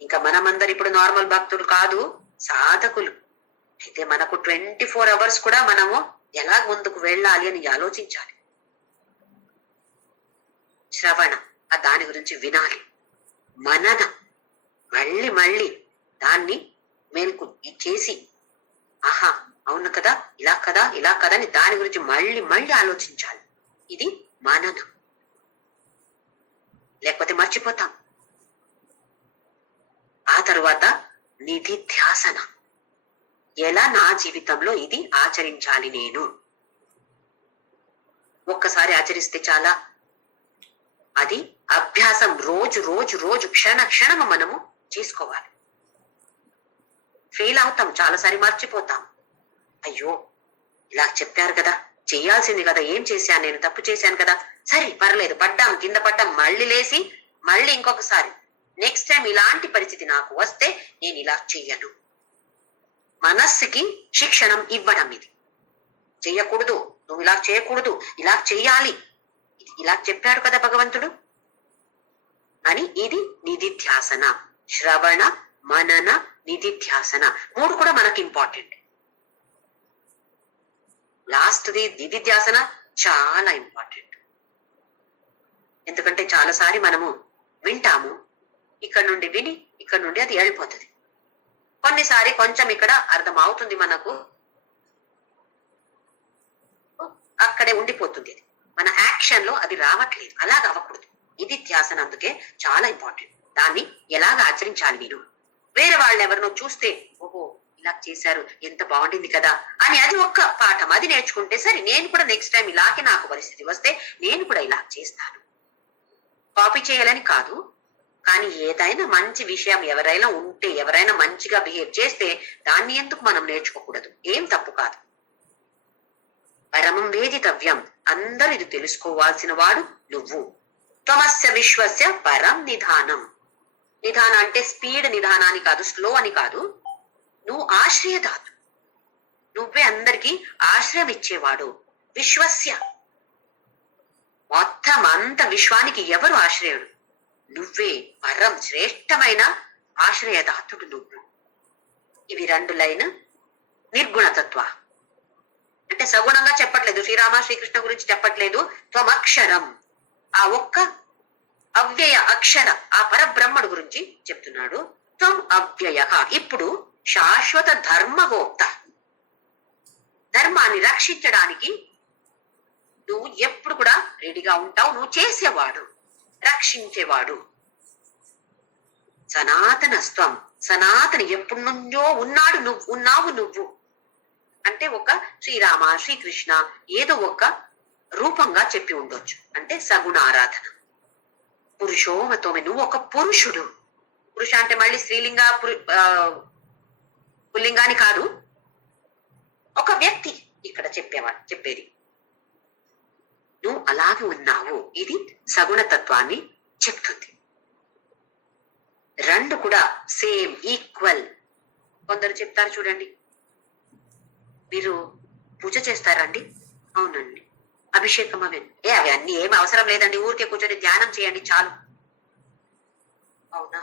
ఇంకా మనమందరు ఇప్పుడు నార్మల్ భక్తులు కాదు, సాధకులు. అయితే మనకు 24 hours కూడా మనము ఎలా ముందుకు వెళ్ళాలి అని ఆలోచించాలి. శ్రవణ, ఆ దాని గురించి వినాలి. మనన, మళ్ళీ మళ్ళీ దాన్ని మేల్కు చేసి, ఆహా అవును కదా, ఇలా కదా, ఇలా కదా అని దాని గురించి మళ్ళీ మళ్ళీ ఆలోచించాలి. ఇది మననం. లేకపోతే మర్చిపోతాం. ఆ తరువాత నిధిధ్యాసన, ఎలా నా జీవితంలో ఇది ఆచరించాలి నేను. ఒక్కసారి ఆచరిస్తే చాలా, అది అభ్యాసం రోజు రోజు రోజు క్షణ క్షణము మనము చేసుకోవాలి. ఫెయిల్ అవుతాం, చాలాసారి మర్చిపోతాం. అయ్యో ఇలా చెప్పారు కదా, చేయాల్సింది కదా, ఏం చేశాను నేను, తప్పు చేశాను కదా, సరే పర్లేదు, పడ్డాం, కింద పడ్డాం, మళ్ళీ లేసి మళ్ళీ ఇంకొకసారి నెక్స్ట్ టైం ఇలాంటి పరిస్థితి నాకు వస్తే నేను ఇలా చెయ్యను. మనస్సుకి శిక్షణం ఇవ్వడం. ఇది చెయ్యకూడదు, నువ్వు ఇలా చేయకూడదు, ఇలా చెయ్యాలి, ఇది ఇలా చెప్పాడు కదా భగవంతుడు అని. ఇది నిధిధ్యాసన. శ్రవణ మనన నిధిధ్యాసన మూడు కూడా మనకి ఇంపార్టెంట్. లాస్ట్ది నిధిధ్యాసన చాలా ఇంపార్టెంట్. ఎందుకంటే చాలాసారి మనము వింటాము, ఇక్కడ నుండి విని ఇక్కడ నుండి అది వెళ్ళిపోతుంది. కొన్నిసారి కొంచెం ఇక్కడ అర్థం అవుతుంది మనకు, అక్కడే ఉండిపోతుంది. మన యాక్షన్ లో అది రావట్లేదు. అలాగ అవ్వకూడదు. ఇది ధ్యాసన అందుకే చాలా ఇంపార్టెంట్. దాన్ని ఎలాగ ఆచరించాలి నేను. వేరే వాళ్ళు ఎవరినో చూస్తే ఓహో ఇలా చేశారు, ఎంత బాగుండింది కదా అని అది ఒక్క పాఠం, అది నేర్చుకుంటే సరే నేను కూడా నెక్స్ట్ టైం ఇలాగే నాకు పరిస్థితి వస్తే నేను కూడా ఇలా చేస్తాను. కాపీ చేయాలని కాదు, కానీ ఏదైనా మంచి విషయం ఎవరైనా ఉంటే, ఎవరైనా మంచిగా బిహేవ్ చేస్తే దాన్ని ఎందుకు మనం నేర్చుకోకూడదు? ఏం తప్పు కాదు. పరమం వేదితవ్యం, అందరూ ఇది తెలుసుకోవాల్సిన వాడు నువ్వు. త్వమస్య విశ్వస్య పరం నిధానం. నిధానం అంటే స్పీడ్ నిధానాన్ని కాదు, స్లో అని కాదు. నువ్వు ఆశ్రయదాతు, నువ్వే అందరికీ ఆశ్రయం ఇచ్చేవాడు. విశ్వస్య, మొత్తం అంత విశ్వానికి ఎవరు ఆశ్రయుడు? నువ్వే. పరం, శ్రేష్టమైన ఆశ్రయదాతుడు నువ్వు. ఇవి రెండు లైన్ నిర్గుణతత్వ. అంటే సగుణంగా చెప్పట్లేదు, శ్రీరామ శ్రీకృష్ణ గురించి చెప్పట్లేదు. త్వమక్షరం, ఆ ఒక్క అవ్యయ అక్షర ఆ పరబ్రహ్మడు గురించి చెప్తున్నాడు. త్వం అవ్యయ. ఇప్పుడు శాశ్వత ధర్మగోప్త, ధర్మాన్ని రక్షించడానికి నువ్వు ఎప్పుడు కూడా రెడీగా ఉంటావు. నువ్వు చేసేవాడు, రక్షించేవాడు. సనాతనస్త్వం, సనాతన ఎప్పుడు నుంచో ఉన్నాడు, నువ్వు అంటే ఒక శ్రీరామ శ్రీకృష్ణ ఏదో ఒక రూపంగా చెప్పి ఉండొచ్చు. అంటే సగుణ ఆరాధన. పురుషోమతోమే, నువ్వు ఒక పురుషుడు. పురుష అంటే మళ్ళీ స్త్రీలింగ పుల్లింగాని కాదు, ఒక వ్యక్తి ఇక్కడ చెప్పేది. నువ్వు అలాగే ఉన్నావు. ఇది సగుణతత్వాన్ని చెప్తుంది. రెండు కూడా సేమ్, ఈక్వల్. కొందరు చెప్తారు చూడండి, మీరు పూజ చేస్తారా అండి? అవునండి. అభిషేకం అవి అవి అన్ని ఏమి అవసరం లేదండి. ఊరికే కూర్చొని ధ్యానం చేయండి చాలు. అవునా?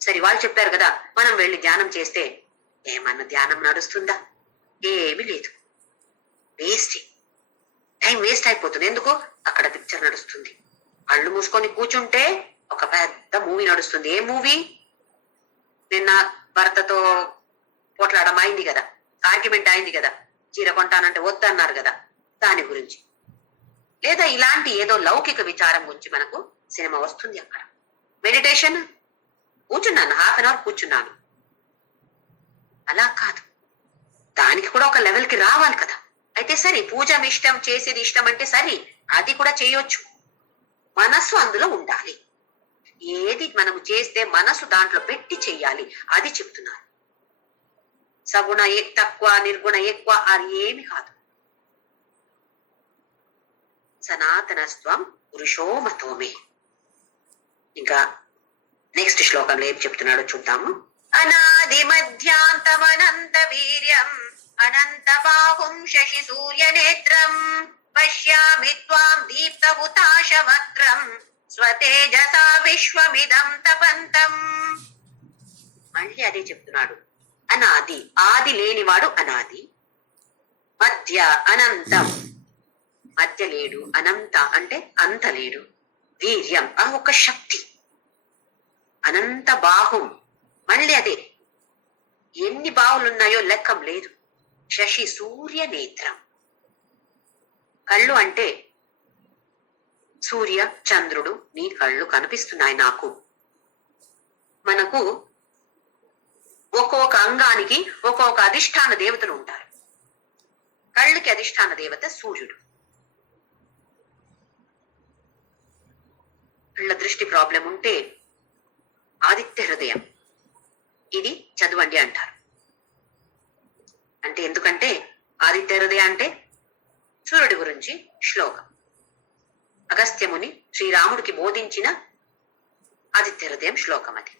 సరే వాళ్ళు చెప్పారు కదా, మనం వెళ్ళి ధ్యానం చేస్తే ఏమన్నా ధ్యానం నడుస్తుందా? ఏమీ లేదు. వేస్ట్. టైం వేస్ట్ అయిపోతుంది. ఎందుకు? అక్కడ పిక్చర్ నడుస్తుంది. కళ్ళు మూసుకొని కూర్చుంటే ఒక పెద్ద మూవీ నడుస్తుంది. ఏ మూవీ? నిన్న భర్తతో పోట్లాడడం అయింది కదా, ఆర్గ్యుమెంట్ అయింది కదా, చీర కొంటానంటే వద్దన్నారు కదా, దాని గురించి. లేదా ఇలాంటి ఏదో లౌకిక విచారం గురించి మనకు సినిమా వస్తుంది అక్కడ. మెడిటేషన్ కూర్చున్నాను, 1/2 అవర్ కూర్చున్నాను. అలా కాదు, దానికి కూడా ఒక లెవెల్ కి రావాలి కదా. అయితే సరే, పూజ ఇష్టం, చేసేది ఇష్టం అంటే సరే, అది కూడా చేయొచ్చు. మనస్సు అందులో ఉండాలి. ఏది మనము చేస్తే మనసు దాంట్లో పెట్టి చెయ్యాలి, అది చెప్తున్నారు. సగుణ తక్కువ, నిర్గుణ ఎక్కువ అది ఏమి కాదు. సనాతనస్త్వం పురుషో మతోమే. ఇంకా నెక్స్ట్ శ్లోకంలో ఏం చెప్తున్నాడో చూద్దాము. అనాది మధ్యాంతమనంత వీర్యం అనంత బాహుం శశి సూర్య నేత్రం పశ్యామి త్వాం దీప్త హుతాశవక్త్రం స్వతేజసా విశ్వమిదం తపంతం. మళ్ళీ అదే చెప్తున్నాడు. అనాది, ఆది లేనివాడు అనాది. మధ్య అనంతం, మధ్య లేడు. అనంత అంటే అంత లేడు. వీర్యం ఆ ఒక శక్తి. అనంత బాహుం, మళ్ళీ అదే, ఎన్ని బాహులున్నాయో లెక్కం లేదు. శశి సూర్య నేత్రం, కళ్ళు అంటే సూర్య చంద్రుడు, నీ కళ్ళు కనిపిస్తున్నాయి నాకు. మనకు ఒక్కొక్క అంగానికి ఒక్కొక్క అధిష్టాన దేవతలు ఉంటారు. కళ్ళకి అధిష్టాన దేవత సూర్యుడు. కళ్ళ దృష్టి ప్రాబ్లం ఉంటే ఆదిత్య హృదయం ఇది చదవండి అంటారు. అంటే ఎందుకంటే ఆదిత్య హృదయం అంటే సూర్యుడి గురించి శ్లోకం. అగస్త్యముని శ్రీరాముడికి బోధించిన ఆదిత్య హృదయం శ్లోకం అది.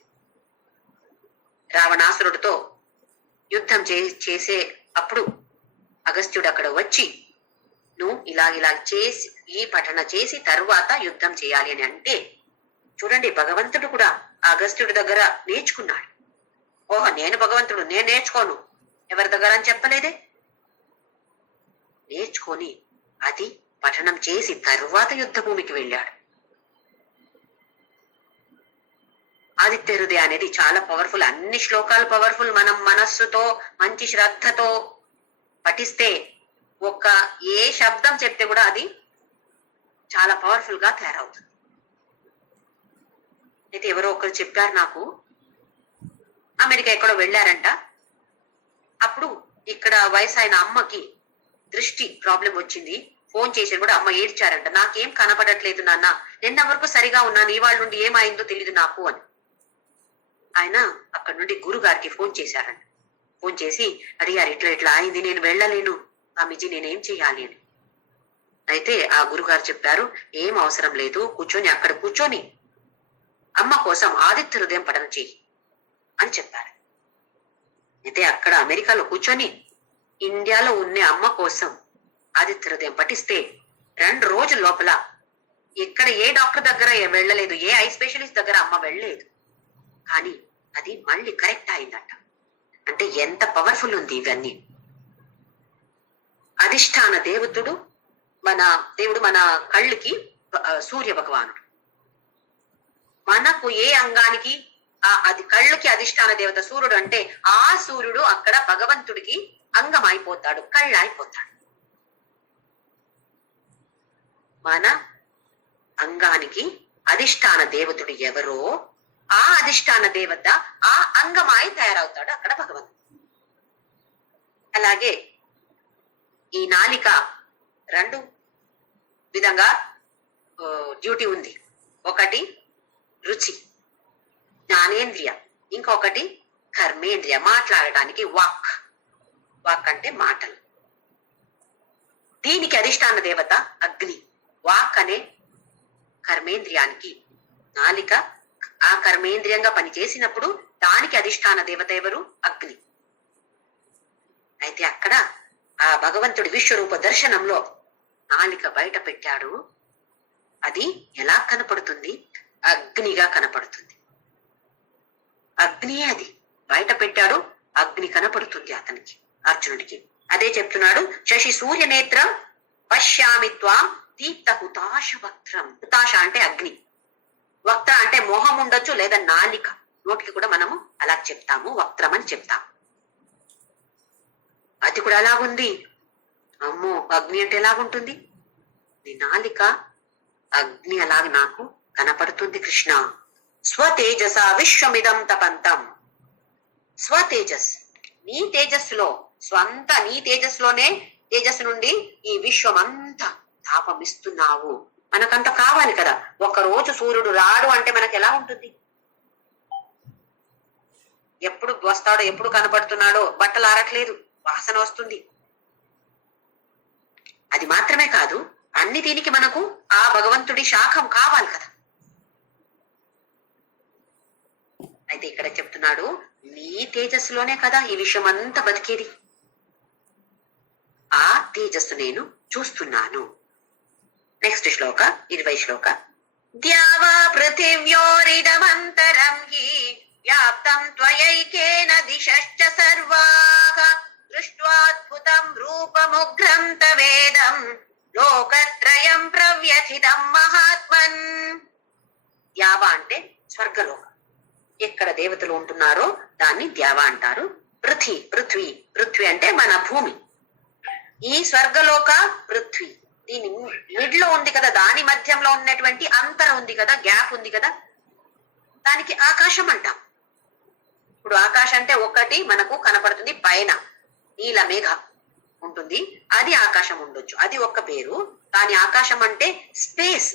రావణాసురుడితో యుద్ధం చేసే అప్పుడు అగస్త్యుడు అక్కడ వచ్చి, నువ్వు ఇలా చేసి ఈ పఠన చేసి తరువాత యుద్ధం చేయాలి అని అంటే, చూడండి భగవంతుడు కూడా అగస్త్యుడి దగ్గర నేర్చుకున్నాడు. ఓహో, నేను భగవంతుడు, నేను నేర్చుకోను ఎవరి దగ్గర అని చెప్పలేదే. నేర్చుకొని అది పఠనం చేసి తరువాత యుద్ధ భూమికి వెళ్ళాడు. ఆదిత్య హృదయ అనేది చాలా పవర్ఫుల్. అన్ని శ్లోకాలు పవర్ఫుల్. మనం మనస్సుతో మంచి శ్రద్ధతో పఠిస్తే ఒక ఏ శబ్దం చెప్తే కూడా అది చాలా పవర్ఫుల్ గా తయారవుతుంది. అయితే ఎవరో ఒకరు చెప్పారు నాకు, అమెరికా ఎక్కడో వెళ్ళారంట. అప్పుడు ఇక్కడ వయసు అయిన అమ్మకి దృష్టి ప్రాబ్లం వచ్చింది. ఫోన్ చేసి కూడా అమ్మ ఏడ్చారంట. నాకేం కనపడట్లేదు నాన్న, నిన్న వరకు సరిగా ఉన్నాను, ఇవాళ నుండి ఏమైందో తెలియదు నాకు అని. ఆయన అక్కడ నుండి గురుగారికి ఫోన్ చేశారంట. ఫోన్ చేసి అడిగారు, ఇట్లా అయింది, నేను వెళ్ళలేను స్వామీజీ, నేనేం చెయ్యాలి అని. అయితే ఆ గురుగారు చెప్పారు, ఏం అవసరం లేదు, కూర్చొని అక్కడ కూర్చొని అమ్మ కోసం ఆదిత్య హృదయం పఠనం చెయ్యి అని చెప్పారు. అయితే అక్కడ అమెరికాలో కూర్చొని ఇండియాలో ఉన్న అమ్మ కోసం ఆదిత్య హృదయం పఠిస్తే 2 రోజుల లోపల ఇక్కడ ఏ డాక్టర్ దగ్గర వెళ్ళలేదు, ఏ ఐ స్పెషలిస్ట్ దగ్గర అమ్మ వెళ్ళలేదు, కానీ అది మళ్ళీ కరెక్ట్ అయిందట. అంటే ఎంత పవర్ఫుల్ ఉంది ఇవన్నీ. అధిష్టాన దేవుడు మన కళ్ళకి సూర్య భగవానుడు. మనకు ఏ అంగానికి అది కళ్ళకి అధిష్టాన దేవత సూర్యుడు అంటే ఆ సూర్యుడు అక్కడ భగవంతుడికి అంగం అయిపోతాడు, కళ్ళు అయిపోతాడు. మన అంగానికి అధిష్టాన దేవతుడు ఎవరో ఆ అధిష్టాన దేవత ఆ అంగమాయి తయారవుతాడు అక్కడ భగవంతుడు. అలాగే ఈ నాలిక 2 విధంగా డ్యూటీ ఉంది. ఒకటి రుచి, జ్ఞానేంద్రియ, ఇంకొకటి కర్మేంద్రియ, మాట్లాడటానికి వాక్. వాక్ అంటే మాటలు. దీనికి అధిష్టాన దేవత అగ్ని. వాక్ అనే కర్మేంద్రియానికి, నాలిక ఆ కర్మేంద్రియంగా పనిచేసినప్పుడు దానికి అధిష్టాన దేవత ఎవరు? అగ్ని. అయితే అక్కడ ఆ భగవంతుడి విశ్వరూప దర్శనంలో నాలిక బయట పెట్టాడు. అది ఎలా కనపడుతుంది? అగ్నిగా కనపడుతుంది. అగ్నియే అది. బయట పెట్టాడు, అగ్ని కనపడుతుంది అతనికి, అర్జునుడికి. అదే చెప్తున్నాడు, శశి సూర్య నేత్రం పశ్యామి త్వాం దీప్త హుతాశ వక్త్రం. హుతాశ అంటే అగ్ని, వక్త్ర అంటే మొహం ఉండొచ్చు, లేదా నాలిక, నోటికి కూడా మనము అలా చెప్తాము, వక్త్రం అని చెప్తాము. అది కూడా అలాగుంది. అమ్మో, అగ్ని అంటే ఎలాగుంటుంది? నీ నాలిక అగ్ని అలాగ నాకు కనపడుతుంది కృష్ణ. స్వతేజస విశ్వమిదం తపంతం. స్వతేజస్, నీ తేజస్సులో, స్వంత నీ తేజస్సులోనే, తేజస్సు నుండి ఈ విశ్వం అంతా తాపమిస్తున్నావు. మనకంత కావాలి కదా. ఒక రోజు సూర్యుడు రాడు అంటే మనకు ఎలా ఉంటుంది? ఎప్పుడు వస్తాడో, ఎప్పుడు కనపడుతున్నాడో, బట్టలు ఆరట్లేదు, వాసన వస్తుంది. అది మాత్రమే కాదు, అన్ని దీనికి మనకు ఆ భగవంతుడి శాఖం కావాలి కదా. అయితే ఇక్కడ చెప్తున్నాడు, నీ తేజస్సులోనే కదా ఈ విషయం అంతా బతికేది. ఆ తేజస్సు నేను చూస్తున్నాను. నెక్స్ట్ శ్లోక, 20 శ్లోక. ద్యావా పృథివ్యోరిదమంతరం హి వ్యాప్తం త్వయైకేన దిశశ్చ సర్వాః దృష్ట్వాద్భుతం రూపముగ్రం తవేదం లోకత్రయం ప్రవ్యథితం మహాత్మన్. ద్యావ అంటే స్వర్గలోకం. ఎక్కడ దేవతలు ఉంటున్నారో దాన్ని ద్యావ అంటారు. పృథ్వీ అంటే మన భూమి. ఈ స్వర్గలోక పృథ్వీ, దీని మిడ్లో ఉంది కదా, దాని మధ్యంలో ఉన్నటువంటి అంతర ఉంది కదా, గ్యాప్ ఉంది కదా, దానికి ఆకాశం అంటాం. ఇప్పుడు ఆకాశం అంటే ఒకటి మనకు కనపడుతుంది, పైన నీల మేఘ ఉంటుంది, అది ఆకాశం ఉండొచ్చు, అది ఒక్క పేరు. దాని ఆకాశం అంటే స్పేస్.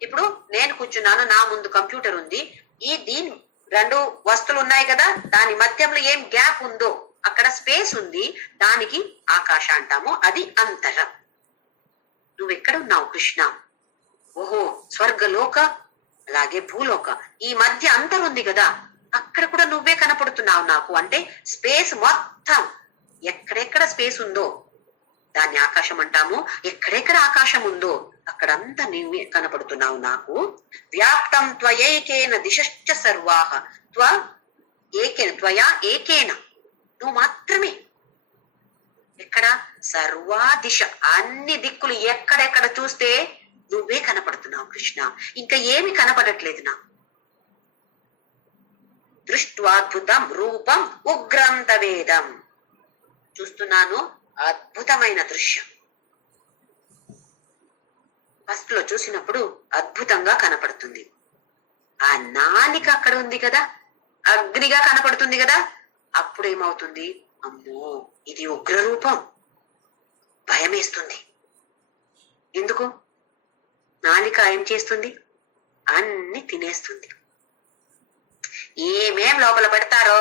ఇప్పుడు నేను కూర్చున్నాను, నా ముందు కంప్యూటర్ ఉంది, దీని 2 వస్తువులు ఉన్నాయి కదా, దాని మధ్యంలో ఏం గ్యాప్ ఉందో అక్కడ స్పేస్ ఉంది, దానికి ఆకాశ అంటాము. అది అంతరం. నువ్వెక్కడున్నావు కృష్ణ? ఓహో, స్వర్గలోక, అలాగే భూలోక, ఈ మధ్య అంతరం ఉంది కదా, అక్కడ కూడా నువ్వే కనపడుతున్నావు నాకు. అంటే స్పేస్ మొత్తం, ఎక్కడెక్కడ స్పేస్ ఉందో దాన్ని ఆకాశం అంటాము. ఎక్కడెక్కడ ఆకాశం ఉందో అక్కడంతా నువ్వే కనపడుతున్నావు నాకు. వ్యాప్తం త్వయైకేన దిశశ్చ సర్వాః. త్వయా ఏకేన, నువ్వు మాత్రమే. ఎక్కడ? సర్వా దిశ, అన్ని దిక్కులు, ఎక్కడెక్కడ చూస్తే నువ్వే కనపడుతున్నావు కృష్ణ. ఇంకా ఏమి కనపడట్లేదు నా. దృష్ట్వాద్భుతం రూపం ఉగ్రం తవేదం. చూస్తున్నాను అద్భుతమైన దృశ్యం. ఫస్ట్ లో చూసినప్పుడు అద్భుతంగా కనపడుతుంది. ఆ నాలిక అక్కడ ఉంది కదా, అగ్నిగా కనపడుతుంది కదా, అప్పుడు ఏమవుతుంది? అమ్మో, ఇది ఉగ్ర రూపం, భయమేస్తుంది. ఎందుకు? నాలిక ఏం చేస్తుంది? అన్ని తినేస్తుంది. ఏమేం లోపల పెడతారో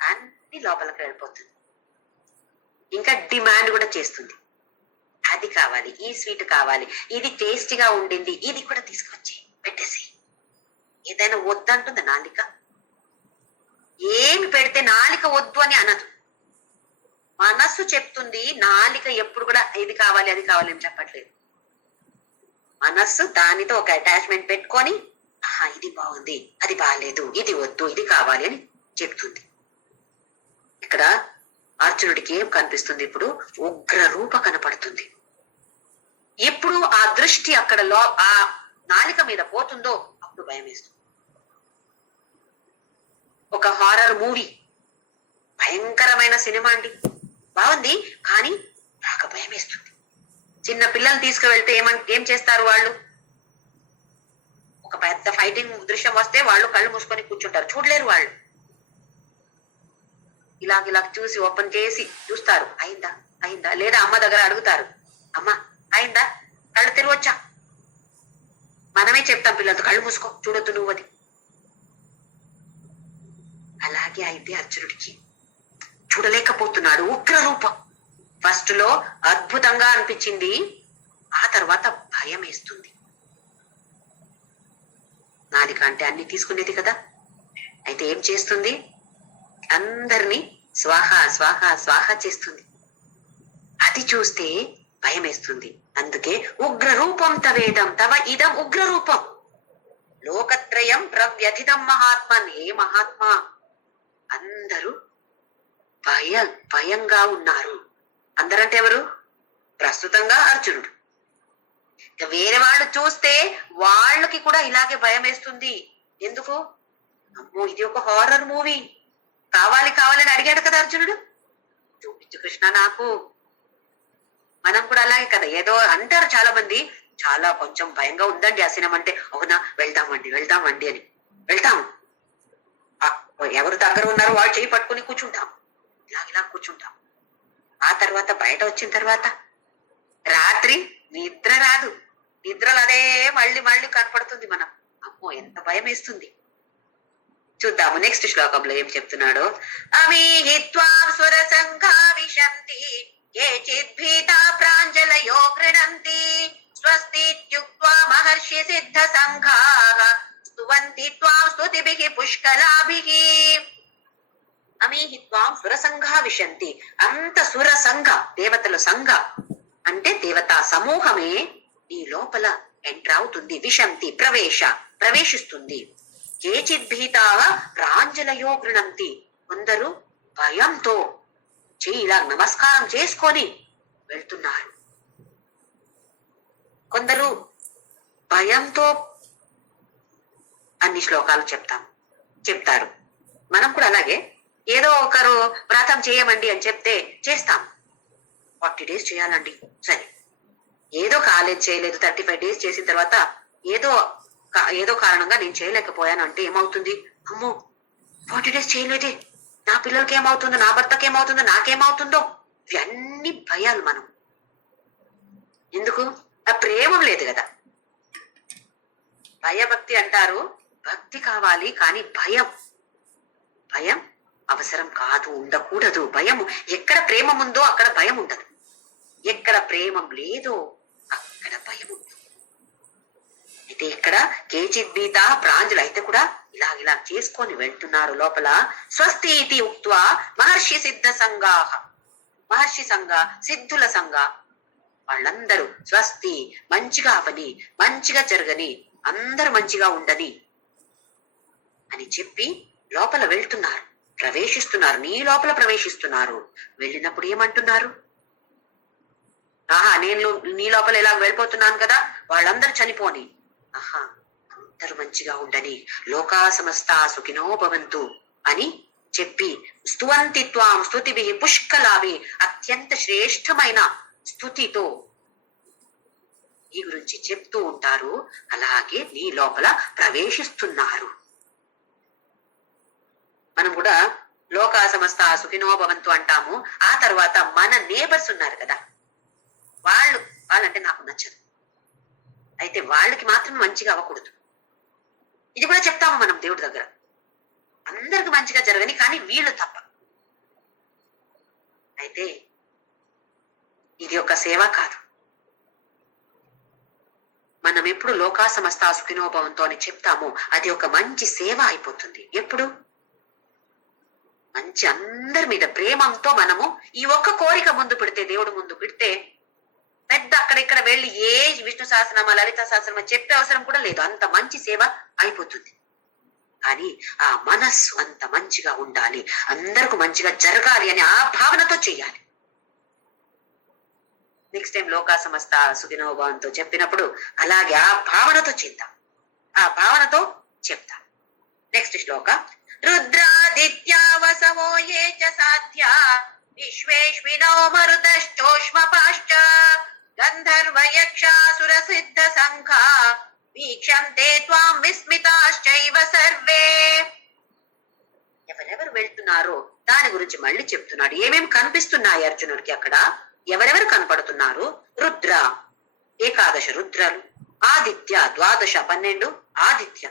అన్ని లోపలికి వెళ్ళిపోతుంది. ఇంకా డిమాండ్ కూడా చేస్తుంది. అది కావాలి, ఈ స్వీట్ కావాలి, ఇది టేస్టీగా ఉండింది, ఇది కూడా తీసుకొచ్చి పెట్టేసి. ఏదైనా వద్దంటుంది నాలిక. ఏమి పెడితే నాలిక వద్దు అని అనదు. మనస్సు చెప్తుంది, నాలిక ఎప్పుడు కూడా ఇది కావాలి అది కావాలి అని చెప్పట్లేదు. మనస్సు దానితో ఒక అటాచ్మెంట్ పెట్టుకొని, ఇది బాగుంది, అది బాగాలేదు, ఇది వద్దు, ఇది కావాలి అని చెప్తుంది. ఇక్కడ అర్జునుడికి ఏం కనిపిస్తుంది? ఇప్పుడు ఉగ్ర రూప కనపడుతుంది. ఎప్పుడు ఆ దృష్టి అక్కడ ఆ నాలిక మీద పోతుందో అప్పుడు భయం వేస్తుంది. ఒక హారర్ మూవీ, భయంకరమైన సినిమా అండి, బాగుంది, కానీ నాకు భయం వేస్తుంది. చిన్న పిల్లల్ని తీసుకువెళ్తే ఏం చేస్తారు వాళ్ళు? ఒక పెద్ద ఫైటింగ్ దృశ్యం వస్తే వాళ్ళు కళ్ళు మూసుకొని కూర్చుంటారు, చూడలేరు. వాళ్ళు ఇలా చూసి ఓపెన్ చేసి చూస్తారు, అయిందా అయిందా, లేదా అమ్మ దగ్గర అడుగుతారు, అమ్మ అయిందా, కళ్ళు తెరవచ్చా? మనమే చెప్తాం పిల్లలతో, కళ్ళు మూసుకో, చూడొద్దు నువ్వు అది. అలాగే అయితే అర్జునుడికి చూడలేకపోతున్నాడు. ఉగ్ర రూపం ఫస్ట్ లో అద్భుతంగా అనిపించింది, ఆ తర్వాత భయం వేస్తుంది. నాలిక అంటే అన్ని తీసుకునేది కదా. అయితే ఏం చేస్తుంది? అందరినీ స్వాహ స్వాహ స్వాహ చేస్తుంది. అది చూస్తే భయం వేస్తుంది. అందుకే ఉగ్ర రూపం తవేదం తవ ఇదం ఉగ్ర రూపం, లోకత్రయం ప్రవ్యథితం మహాత్మన్. ఏ మహాత్మా, అందరూ భయంగా ఉన్నారు. అందరంటే ఎవరు? ప్రస్తుతంగా అర్జునుడు. ఇక వేరే వాళ్ళు చూస్తే వాళ్ళకి కూడా ఇలాగే భయం వేస్తుంది. ఎందుకు? అమ్మో, ఇది ఒక హారర్ మూవీ, కావాలి కావాలని అడిగాడు కదా అర్జునుడు, చూపించు కృష్ణ నాకు. మనం కూడా అలాగే కదా, ఏదో అంటారు చాలా మంది, చాలా కొంచెం భయంగా ఉందండి ఆ సినిమా అంటే, అవునా వెళ్దామండి వెళ్దామండి అని వెళ్తాము. ఎవరు దగ్గర ఉన్నారు వాళ్ళు చేయి పట్టుకుని కూర్చుంటాం, ఇలా కూర్చుంటాం. ఆ తర్వాత బయట వచ్చిన తర్వాత రాత్రి నిద్ర రాదు, నిద్రలు అదే మళ్ళీ మళ్ళీ కనపడుతుంది. మనం అమ్మో ఎంత భయం వేస్తుంది. చూద్దాము నెక్స్ట్ శ్లోకంలో ఏం చెప్తున్నాడో. అమీహిత్వాం సురసంఘా విశంతి కేచిద్భీతా ప్రాంజలయో గృణంతి స్వస్తిత్యుక్త్వా మహర్షి సిద్ధ సంఘాః స్తువంతి త్వాం స్తుతిభిః పుష్కలాభిః. అమీహిత్వాం సురసంఘా విశంతి. అంత సుర సంఘ, దేవతల సంఘ అంటే దేవతా సమూహమే ఈ లోపల ఎంటర్ అవుతుంది. విశంతి ప్రవేశిస్తుంది. కేచిద్భీతాః ప్రాంజలయో గృణంతి. కొందరు భయంతో ఇలా నమస్కారం చేసుకొని వెళ్తున్నారు, కొందరు భయంతో. అన్ని శ్లోకాలు చెప్తారు. మనం కూడా అలాగే ఏదో ఒకరు వ్రతం చేయమండి అని చెప్తే చేస్తాం. 40 days చేయాలండి, సరే ఏదో కాలేజ్ చేయలేదు, 35 days చేసిన తర్వాత ఏదో కారణంగా నేను చేయలేకపోయాను అంటే ఏమవుతుంది? అమ్మో 40 days చేయలేదే, నా పిల్లలకి ఏమవుతుందో, నా భర్తకి ఏమవుతుందో, నాకేమవుతుందో, ఇవన్నీ భయాలు. మనం ఎందుకు? ఆ ప్రేమ లేదు కదా. భయభక్తి అంటారు, భక్తి కావాలి కానీ భయం అవసరం కాదు, ఉండకూడదు. భయం, ఎక్కడ ప్రేమ ఉందో అక్కడ భయం ఉండదు, ఎక్కడ ప్రేమం లేదో అక్కడ భయం ఉంటుంది. అయితే ఇక్కడ కేచిద్భీత ప్రాంజులు అయితే కూడా ఇలా చేసుకొని వెళ్తున్నారు లోపల. స్వస్తి ఇది ఉక్త్వా మహర్షి సిద్ధ సంఘాః. మహర్షి సంఘ, సిద్ధుల సంఘ వాళ్ళందరూ స్వస్తి, మంచిగా అవని, మంచిగా జరగని, అందరూ మంచిగా ఉండని అని చెప్పి లోపల వెళ్తున్నారు, ప్రవేశిస్తున్నారు. నీ లోపల ప్రవేశిస్తున్నారు. వెళ్ళినప్పుడు ఏమంటున్నారు? నేను నీ లోపల ఇలా వెళ్ళిపోతున్నాను కదా, వాళ్ళందరూ చనిపోని, అందరూ మంచిగా ఉండని, లోకా సమస్తా సుఖినో భవంతు అని చెప్పి స్తువంతి త్వాం స్తుతిభిః పుష్కలాభిః. అత్యంత శ్రేష్టమైన స్తుతితో ఈ గురించి చెప్తూ ఉంటారు. అలాగే నీ లోపల ప్రవేశిస్తున్నారు. మనం కూడా లోకా సమస్తా సుఖినో భవంతు అంటాము. ఆ తర్వాత మన నేబర్స్ ఉన్నారు కదా, వాళ్ళంటే నాకు నచ్చదు, అయితే వాళ్ళకి మాత్రం మంచిగా అవ్వకూడదు. ఇది కూడా చెప్తాము మనం దేవుడి దగ్గర, అందరికి మంచిగా జరగని కానీ వీళ్ళు తప్ప. అయితే ఇది ఒక సేవ కాదు. మనం ఎప్పుడు లోకా సమస్తా సుఖినో భవంతు అని చెప్తామో అది ఒక మంచి సేవ అయిపోతుంది. ఎప్పుడు మంచి అందరి మీద ప్రేమంతో మనము ఈ ఒక్క కోరిక ముందు పెడితే, దేవుడు ముందు పెడితే, పెద్ద అక్కడిక్కడ వెళ్ళి ఏ విష్ణు సహస్రనామ, లలిత సహస్రనామ చెప్పే అవసరం కూడా లేదు, అంత మంచి సేవ అయిపోతుంది. కానీ ఆ మనస్సు అంత మంచిగా ఉండాలి, అందరికి మంచిగా జరగాలి అని ఆ భావనతో చెయ్యాలి. నెక్స్ట్ టైం లోకా సమస్త సుఖినో భవంతు చెప్పినప్పుడు అలాగే ఆ భావనతో చేద్దాం, ఆ భావనతో చెప్తాం. నెక్స్ట్ శ్లోక. రుద్రాదిత్యా వసవో ఏ చ సాధ్యా విశ్వేష్వినో మరుతశ్చోష్మపాశ్చ గంధర్వ యక్షాసుర సిద్ధ సంఘా వీక్షంతే త్వాం విస్మితాశ్చైవ సర్వే. ఎవరెవరు వెళ్తున్నారో దాని గురించి మళ్ళీ చెప్తున్నాడు. ఏమేమి కనిపిస్తున్నాయి అర్జునుడికి అక్కడ, ఎవరెవరు కనపడుతున్నారు? రుద్ర, ఏకాదశ రుద్రలు, ఆదిత్య, 12 12 ఆదిత్య,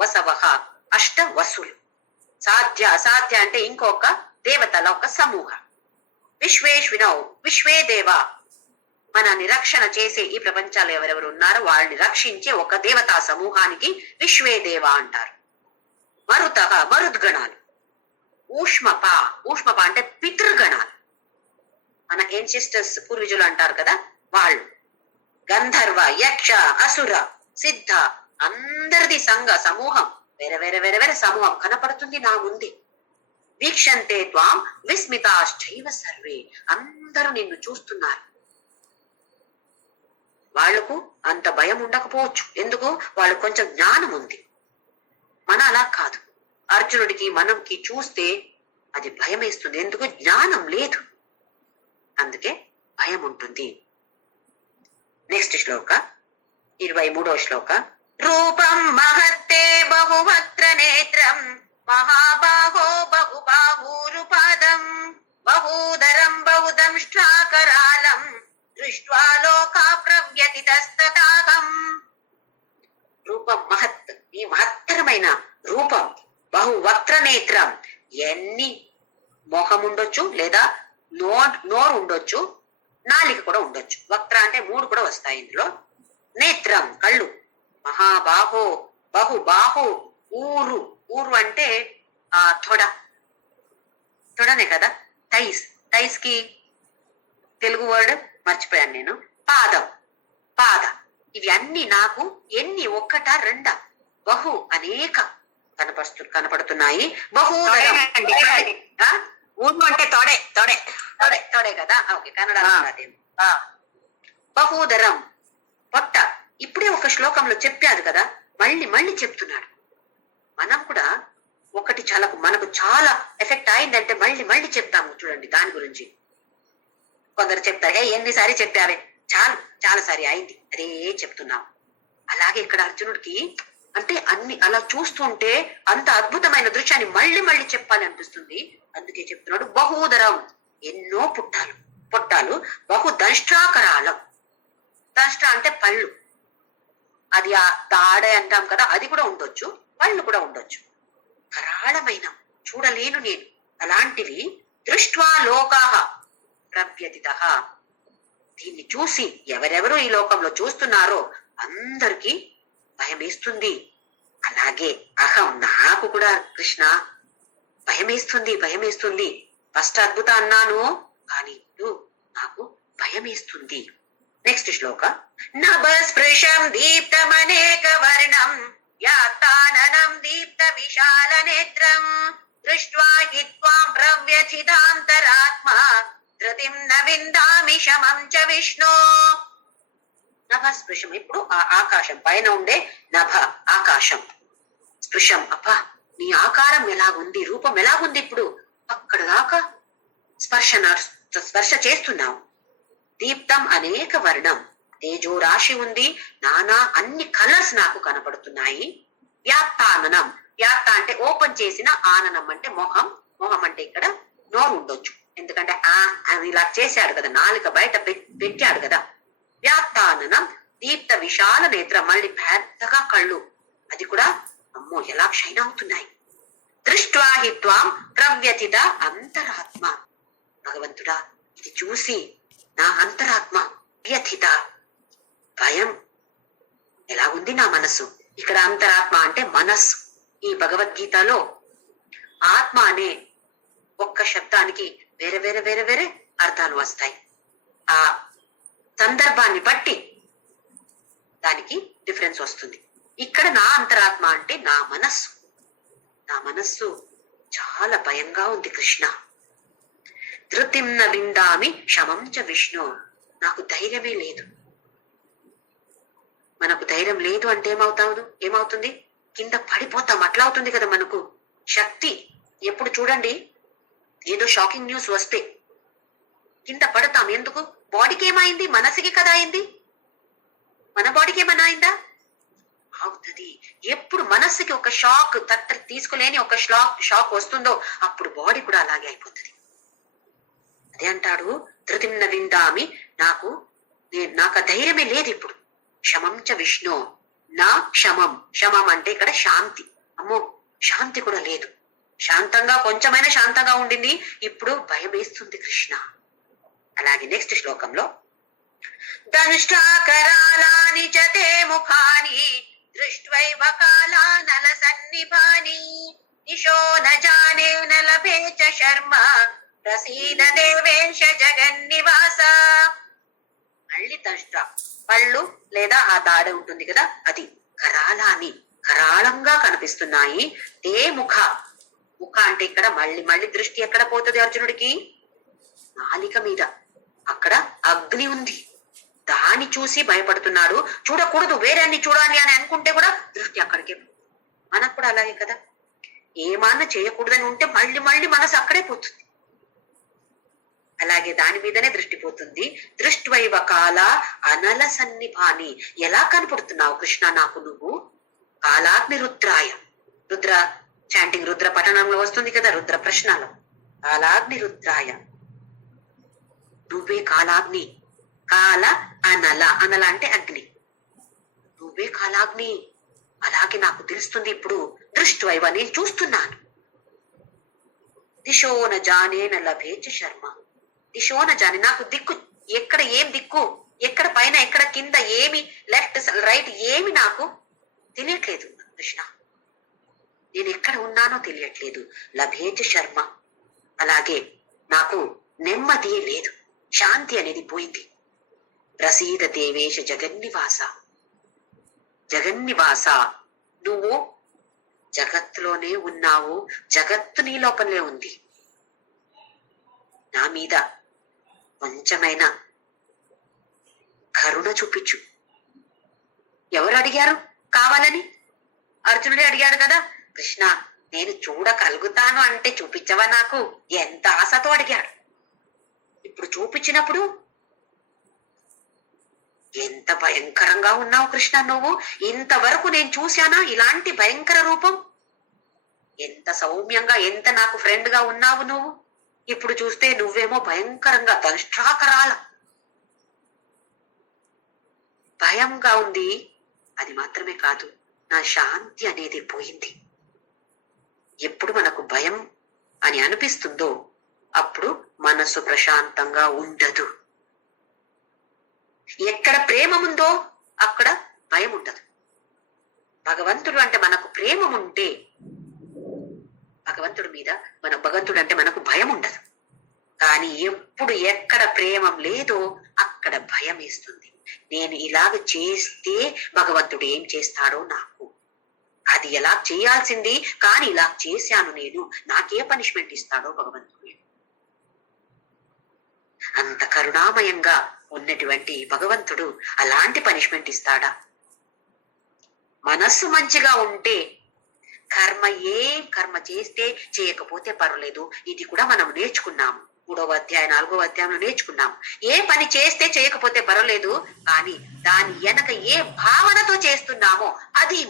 వసవః 8 వసులు, సాధ్య అంటే ఇంకొక దేవతల ఒక సమూహం, విశ్వేష్వినౌ విశ్వే దేవ, మన నిరక్షణ చేసే ఈ ప్రపంచాలు ఎవరెవరు ఉన్నారో వాళ్ళని రక్షించే ఒక దేవతా సమూహానికి విశ్వే దేవ అంటారు. మరుద్గణాలు, ఊష్మప అంటే పితృగణాలు, మన ఏన్సిస్టర్స్ పూర్వీజులు అంటారు కదా వాళ్ళు. గంధర్వ, యక్ష, అసుర, సిద్ధ అందరిది సంఘ సమూహం, వేరే వేరే వేరే వేరే సమూహం కనపడుతుంది నా ముందే. వీక్షంతే త్వాం విస్మితాశ్చైవ సర్వే, అందరూ నిన్ను చూస్తున్నారు. వాళ్లకు అంత భయం ఉండకపోవచ్చు, ఎందుకు? వాళ్ళు కొంచెం జ్ఞానం ఉంది. మన అలా కాదు. అర్జునుడికి మనంకి చూస్తే అది భయం వేస్తుంది, ఎందుకు? జ్ఞానం లేదు, అందుకే భయం ఉంటుంది. నెక్స్ట్ శ్లోక 23వ శ్లోక. రూపం మహత్తే బహువక్త్ర నేత్రం మహాబాహో బహుబాహూరుపాదం బహూదరం బహుదంష్ట్రాకరాళం దృష్ట్వా లోకా ప్రవ్యతితస్తతాహం. రూపం మహత్, ఈ మహత్తరమైన రూపం. బహువక్త్ర నేత్రం, ఎన్ని మొహం ఉండొచ్చు, లేదా నోరు ఉండొచ్చు, నాలిక కూడా ఉండొచ్చు. వక్త్ర అంటే 3 కూడా వస్తాయి ఇందులో. నేత్రం కళ్ళు. మహాబాహో బహుబాహు, ఊరు, ఊరు అంటే తొడనే కదా. టైస్ కి తెలుగు వర్డ్ మర్చిపోయాను నేను. పాదం, పాద. ఇవి అన్ని నాకు ఎన్ని, ఒక్కటా రెండా? బహు, అనేక కనపడుతున్నాయి. బహుదరం, ఊరు అంటే తొడే తొడే తొడే తొడే కదా. ఓకే, కన్నడ. బహూదరం, పొట్ట. ఇప్పుడే ఒక శ్లోకంలో చెప్పారు కదా, మళ్ళీ మళ్ళీ చెప్తున్నాడు. మనం కూడా ఒకటి మనకు చాలా ఎఫెక్ట్ అయిందంటే మళ్ళీ మళ్ళీ చెప్తాము. చూడండి దాని గురించి. కొందరు చెప్తారు, ఎన్నిసారి చెప్పావే, చాలా సారి అయింది, అదే చెప్తున్నాం. అలాగే ఇక్కడ అర్జునుడికి అంటే అన్ని అలా చూస్తుంటే అంత అద్భుతమైన దృశ్యాన్ని మళ్ళీ మళ్ళీ చెప్పాలి అనిపిస్తుంది. అందుకే చెప్తున్నాడు. బహూదరం, ఎన్నో పొట్టాలు. బహు దంష్ట్రాకరాళం, దంష్ట్ర అంటే పళ్ళు. అది తాడే అంటాం కదా, అది కూడా ఉండొచ్చు, పళ్ళు కూడా ఉండొచ్చు. కరాళమైన, చూడలేను నేను అలాంటివి. దృష్ట్వా లోకాహ ప్రవ్యతితః, దీన్ని చూసి ఎవరెవరు ఈ లోకంలో చూస్తున్నారో అందరికీ భయమేస్తుంది. అలాగే అహం, నాకు కూడా కృష్ణ భయమేస్తుంది. ఫస్ట్ అద్భుత అన్నాను, కానీ ఇప్పుడు నాకు భయమేస్తుంది. నెక్స్ట్ శ్లోక. నభస్పృశం దీప్తమనేక వర్ణం యాతాననం దీప్త విశాల నేత్రం దృష్ట్వా హి త్వాం ప్రవ్యథితాంతరాత్మా ధృతిం న విందామి శమం చ విష్ణో. నభస్పృశం, ఇప్పుడు ఆ ఆకాశం పైన ఉండే నభ, ఆకాశం. స్పృశం, అప్ప నీ ఆకారం ఎలాగుంది, రూపం ఎలాగుంది, ఇప్పుడు అక్కడ దాకా స్పర్శ చేస్తున్నావు. దీప్తం అనేక వర్ణం, తేజో రాశి ఉంది, నానా అన్ని కలర్స్ నాకు కనపడుతున్నాయి. వ్యాప్తాననం, వ్యాప్త అంటే ఓపెన్ చేసిన, ఆననం అంటే మొహం అంటే ఇక్కడ నోరు ఉండొచ్చు, ఎందుకంటే అని ఇలా చేశాడు కదా, నాలుక బయట పెట్టాడు కదా. వ్యాప్తాననం దీప్త విశాల నేత్రం, మళ్ళీ పెద్దగా కళ్ళు, అది కూడా అమ్మో ఎలా షైన్ అవుతున్నాయి. దృష్ట్వా హి త్వాం ప్రవ్యథిత అంతరాత్మ, భగవంతుడా ఇది చూసి నా అంతరాత్మ వ్యథిత, భయం ఎలా ఉంది నా మనసు. ఇక్కడ అంతరాత్మ అంటే మనస్సు. ఈ భగవద్గీతలో ఆత్మ అనే ఒక్క శబ్దానికి వేరే వేరే వేరే వేరే అర్థాలు వస్తాయి. ఆ సందర్భాన్ని బట్టి దానికి డిఫరెన్స్ వస్తుంది. ఇక్కడ నా అంతరాత్మ అంటే నా మనస్సు చాలా భయంగా ఉంది కృష్ణ. ధృతిం న విందామి శమం చ విష్ణు, నాకు ధైర్యమే లేదు. మనకు ధైర్యం లేదు అంటే ఏమవుతుంది? కింద పడిపోతాం, అట్లా అవుతుంది కదా మనకు శక్తి. ఎప్పుడు చూడండి, ఏదో షాకింగ్ న్యూస్ వస్తే కింద పడతాం. ఎందుకు? బాడీకి ఏమైంది? మనసుకి కదా అయింది. మన బాడీకి ఏమైనా అయిందా? అవుతుంది. ఎప్పుడు మనస్సుకి ఒక షాక్ తీసుకోలేని ఒక షాక్ వస్తుందో అప్పుడు బాడీ కూడా అలాగే అయిపోతుంది. అదే అంటాడు, ధృతిం న విందామి, నాకు ధైర్యమే లేదు ఇప్పుడు. శమం చ విష్ణు, నా శమం అంటే ఇక్కడ శాంతి. అమ్మో శాంతి కూడా లేదు. శాంతంగా కొంచెమైనా శాంతంగా ఉండింది, ఇప్పుడు భయం వేస్తుంది కృష్ణ. అలాగే నెక్స్ట్ శ్లోకంలో దంష్టాకరాళాని చ తే ముఖాని దృష్ట్వైవ కాలానల సన్నిభాని దిశో న జానే న లభే చ శర్మ ప్రసీద దేవేశ జగన్నివాస. మళ్ళీ దంష్ట పళ్ళు లేదా ఆ దాడ ఉంటుంది కదా, అది కరాలాని కరాళంగా కనిపిస్తున్నాయి. తే ముఖ, ముఖ అంటే ఇక్కడ మళ్ళీ మళ్ళీ దృష్టి ఎక్కడ పోతుంది అర్జునుడికి? నాలిక మీద. అక్కడ అగ్ని ఉంది, దాన్ని చూసి భయపడుతున్నాడు. చూడకూడదు, వేరే అన్ని చూడాలి అని అనుకుంటే కూడా దృష్టి అక్కడికే. మనకు కూడా అలాగే కదా, ఏమన్నా చేయకూడదని ఉంటే మళ్ళీ మళ్ళీ మనసు అక్కడే పోతుంది. అలాగే దాని మీదనే దృష్టి పోతుంది. దృష్టివైవ కాల అనల సన్నిభాని. ఎలా కనపడుతున్నావు కృష్ణ నాకు నువ్వు? కాలాగ్ని రుద్రాయ. రుద్ర చాంటింగ్ రుద్ర పఠనంలో వస్తుంది కదా, రుద్ర ప్రశ్నలో. కాలాగ్ని రుద్రాయ, నువ్వే కాలాగ్ని. కాల అనల, అనల అంటే అగ్ని, నువ్వే కాలాగ్ని. అలాగే నాకు తెలుస్తుంది ఇప్పుడు. దృష్టివైవ, నేను చూస్తున్నాను. దిశోన జానేన లభేచ శర్మ. దిశోన జాని, నాకు దిక్కు ఎక్కడ, ఏం దిక్కు, ఎక్కడ పైన ఎక్కడ కింద, ఏమి లెఫ్ట్ రైట్ ఏమి నాకు తెలియట్లేదు కృష్ణ. నేను ఎక్కడ ఉన్నానో తెలియట్లేదు. లభేచ శర్మ, అలాగే నాకు నెమ్మది లేదు, శాంతి అనేది పోయింది. ప్రసీద దేవేశ జగన్నివాస. జగన్నివాస, నువ్వు జగత్తులోనే ఉన్నావు, జగత్తు నీ లోపలే ఉంది. నా మీద కొంచెమైన కరుణ చూపించు. ఎవరు అడిగారు కావాలని? అర్జునుడే అడిగాడు కదా, కృష్ణ నేను చూడగలుగుతాను అంటే చూపించవా నాకు? ఎంత ఆశతో అడిగాడు. ఇప్పుడు చూపించినప్పుడు ఎంత భయంకరంగా ఉన్నావు కృష్ణ నువ్వు. ఇంతవరకు నేను చూశానా ఇలాంటి భయంకర రూపం? ఎంత సౌమ్యంగా, ఎంత నాకు ఫ్రెండ్ గా ఉన్నావు నువ్వు. ఇప్పుడు చూస్తే నువ్వేమో భయంకరంగా దంష్ట్రాకరాల భయంగా ఉంది. అది మాత్రమే కాదు, నా శాంతి అనేది పోయింది. ఎప్పుడు మనకు భయం అని అనిపిస్తుందో అప్పుడు మనసు ప్రశాంతంగా ఉండదు. ఎక్కడ ప్రేమ ఉందో అక్కడ భయం ఉండదు. భగవంతుడు అంటే మనకు ప్రేమ ఉంటే, భగవంతుడి మీద భగవంతుడు అంటే మనకు భయం ఉండదు. కానీ ఎప్పుడు ఎక్కడ ప్రేమం లేదో అక్కడ భయం వేస్తుంది. నేను ఇలాగ చేస్తే భగవంతుడు ఏం చేస్తాడో నాకు, అది ఎలా చేయాల్సింది కానీ ఇలా చేశాను నేను, నాకే పనిష్మెంట్ ఇస్తాడో భగవంతుడు. అంత కరుణామయంగా ఉన్నటువంటి భగవంతుడు అలాంటి పనిష్మెంట్ ఇస్తాడా? మనస్సు మంచిగా ఉంటే కర్మ కర్మ చేస్తే చేయకపోతే పర్వాలేదు. ఇది కూడా మనం నేర్చుకున్నాము. 3వ అధ్యాయం 4వ అధ్యాయంలో నేర్చుకున్నాము. ఏ పని చేస్తే చేయకపోతే పర్వాలేదు, కానీ దాని వెనక ఏ భావనతో చేస్తున్నామో అది,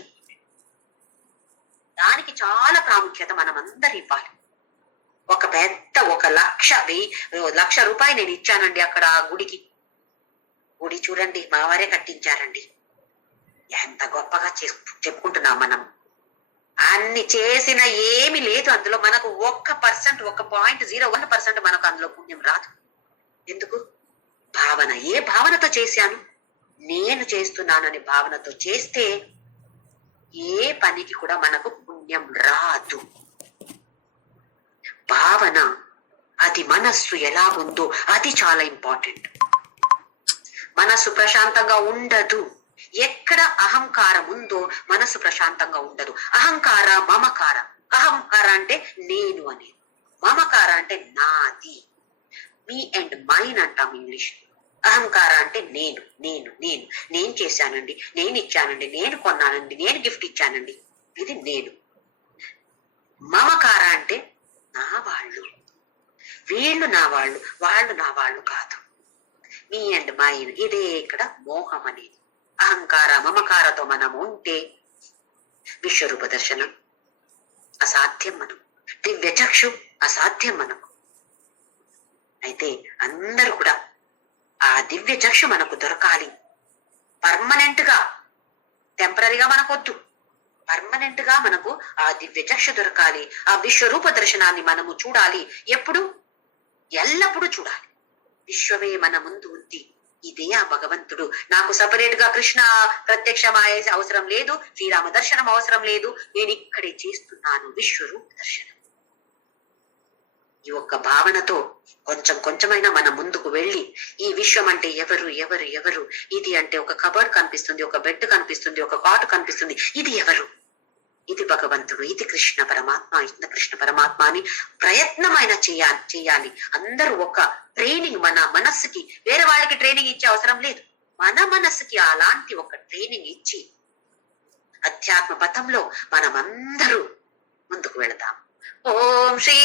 దానికి చాలా ప్రాముఖ్యత మనం అందరు ఇవ్వాలి. ఒక పెద్ద 1,00,000 రూపాయలు నేను ఇచ్చానండి అక్కడ ఆ గుడికి. గుడి చూడండి మా వారే కట్టించారండి. ఎంత గొప్పగా చెప్పుకుంటున్నాం మనం. అన్ని చేసిన ఏమి లేదు అందులో. మనకు 1%, 1.01% మనకు అందులో పుణ్యం రాదు. ఎందుకు? భావన. ఏ భావనతో చేశాను? నేను చేస్తున్నానని భావనతో చేస్తే ఏ పనికి కూడా మనకు పుణ్యం రాదు. భావన, అది మనస్సు ఎలా ఉందో అది చాలా ఇంపార్టెంట్. మనస్సు ప్రశాంతంగా ఉండదు. ఎక్కడ అహంకారం ఉందో మనసు ప్రశాంతంగా ఉండదు. అహంకార, మమకార. అహంకార అంటే నేను అని, మమకార అంటే నాది, మీ అండ్ మైన్ అంటాం ఇంగ్లీష్. అహంకార అంటే నేను నేను నేను నేను చేశానండి, నేను ఇచ్చానండి, నేను కొన్నానండి, నేను గిఫ్ట్ ఇచ్చానండి, ఇది నేను. మమకార అంటే నా వాళ్ళు, వీళ్ళు నా వాళ్ళు, వాళ్ళు నా వాళ్ళు కాదు. మీ అండ్ మైన్, ఇదే ఇక్కడ మోహం అనేది. అహంకార మమకారతో మనం ఉంటే విశ్వరూప దర్శనం అసాధ్యం. మనం దివ్య చక్షు అసాధ్యం మనకు. అయితే అందరూ కూడా ఆ దివ్య చక్షు మనకు దొరకాలి. పర్మనెంట్ గా, టెంపరీగా మనకొద్దు. పర్మనెంట్ గా మనకు ఆ దివ్య చక్షు దొరకాలి. ఆ విశ్వరూప దర్శనాన్ని మనము చూడాలి. ఎప్పుడు? ఎల్లప్పుడూ చూడాలి. విశ్వమే మన ముందు ఉంది. ఇదే ఆ భగవంతుడు. నాకు సపరేట్ గా కృష్ణ ప్రత్యక్షమయ్యే అవసరం లేదు, శ్రీరామ దర్శనం అవసరం లేదు. నేను ఇక్కడే చేస్తున్నాను విశ్వరూప దర్శనం. ఈ ఒక్క భావనతో కొంచెం కొంచెమైనా మనం ముందుకు వెళ్ళి ఈ విశ్వం అంటే ఎవరు ఎవరు ఎవరు, ఇది అంటే ఒక కబర్డ్ కనిపిస్తుంది, ఒక బెడ్ కనిపిస్తుంది, ఒక కాట్ కనిపిస్తుంది, ఇది ఎవరు, ఇది భగవంతుడు, ఇది కృష్ణ పరమాత్మ, ఇది కృష్ణ పరమాత్మ అని ప్రయత్నమైన చేయాలి. అందరూ ఒక ట్రైనింగ్, మన మనస్సుకి వేరే వాళ్ళకి ట్రైనింగ్ ఇచ్చే అవసరం లేదు, మన మనస్సుకి అలాంటి ఒక ట్రైనింగ్ ఇచ్చి అధ్యాత్మ పథంలో మనమందరూ ముందుకు వెళదాం. ఓం శ్రీ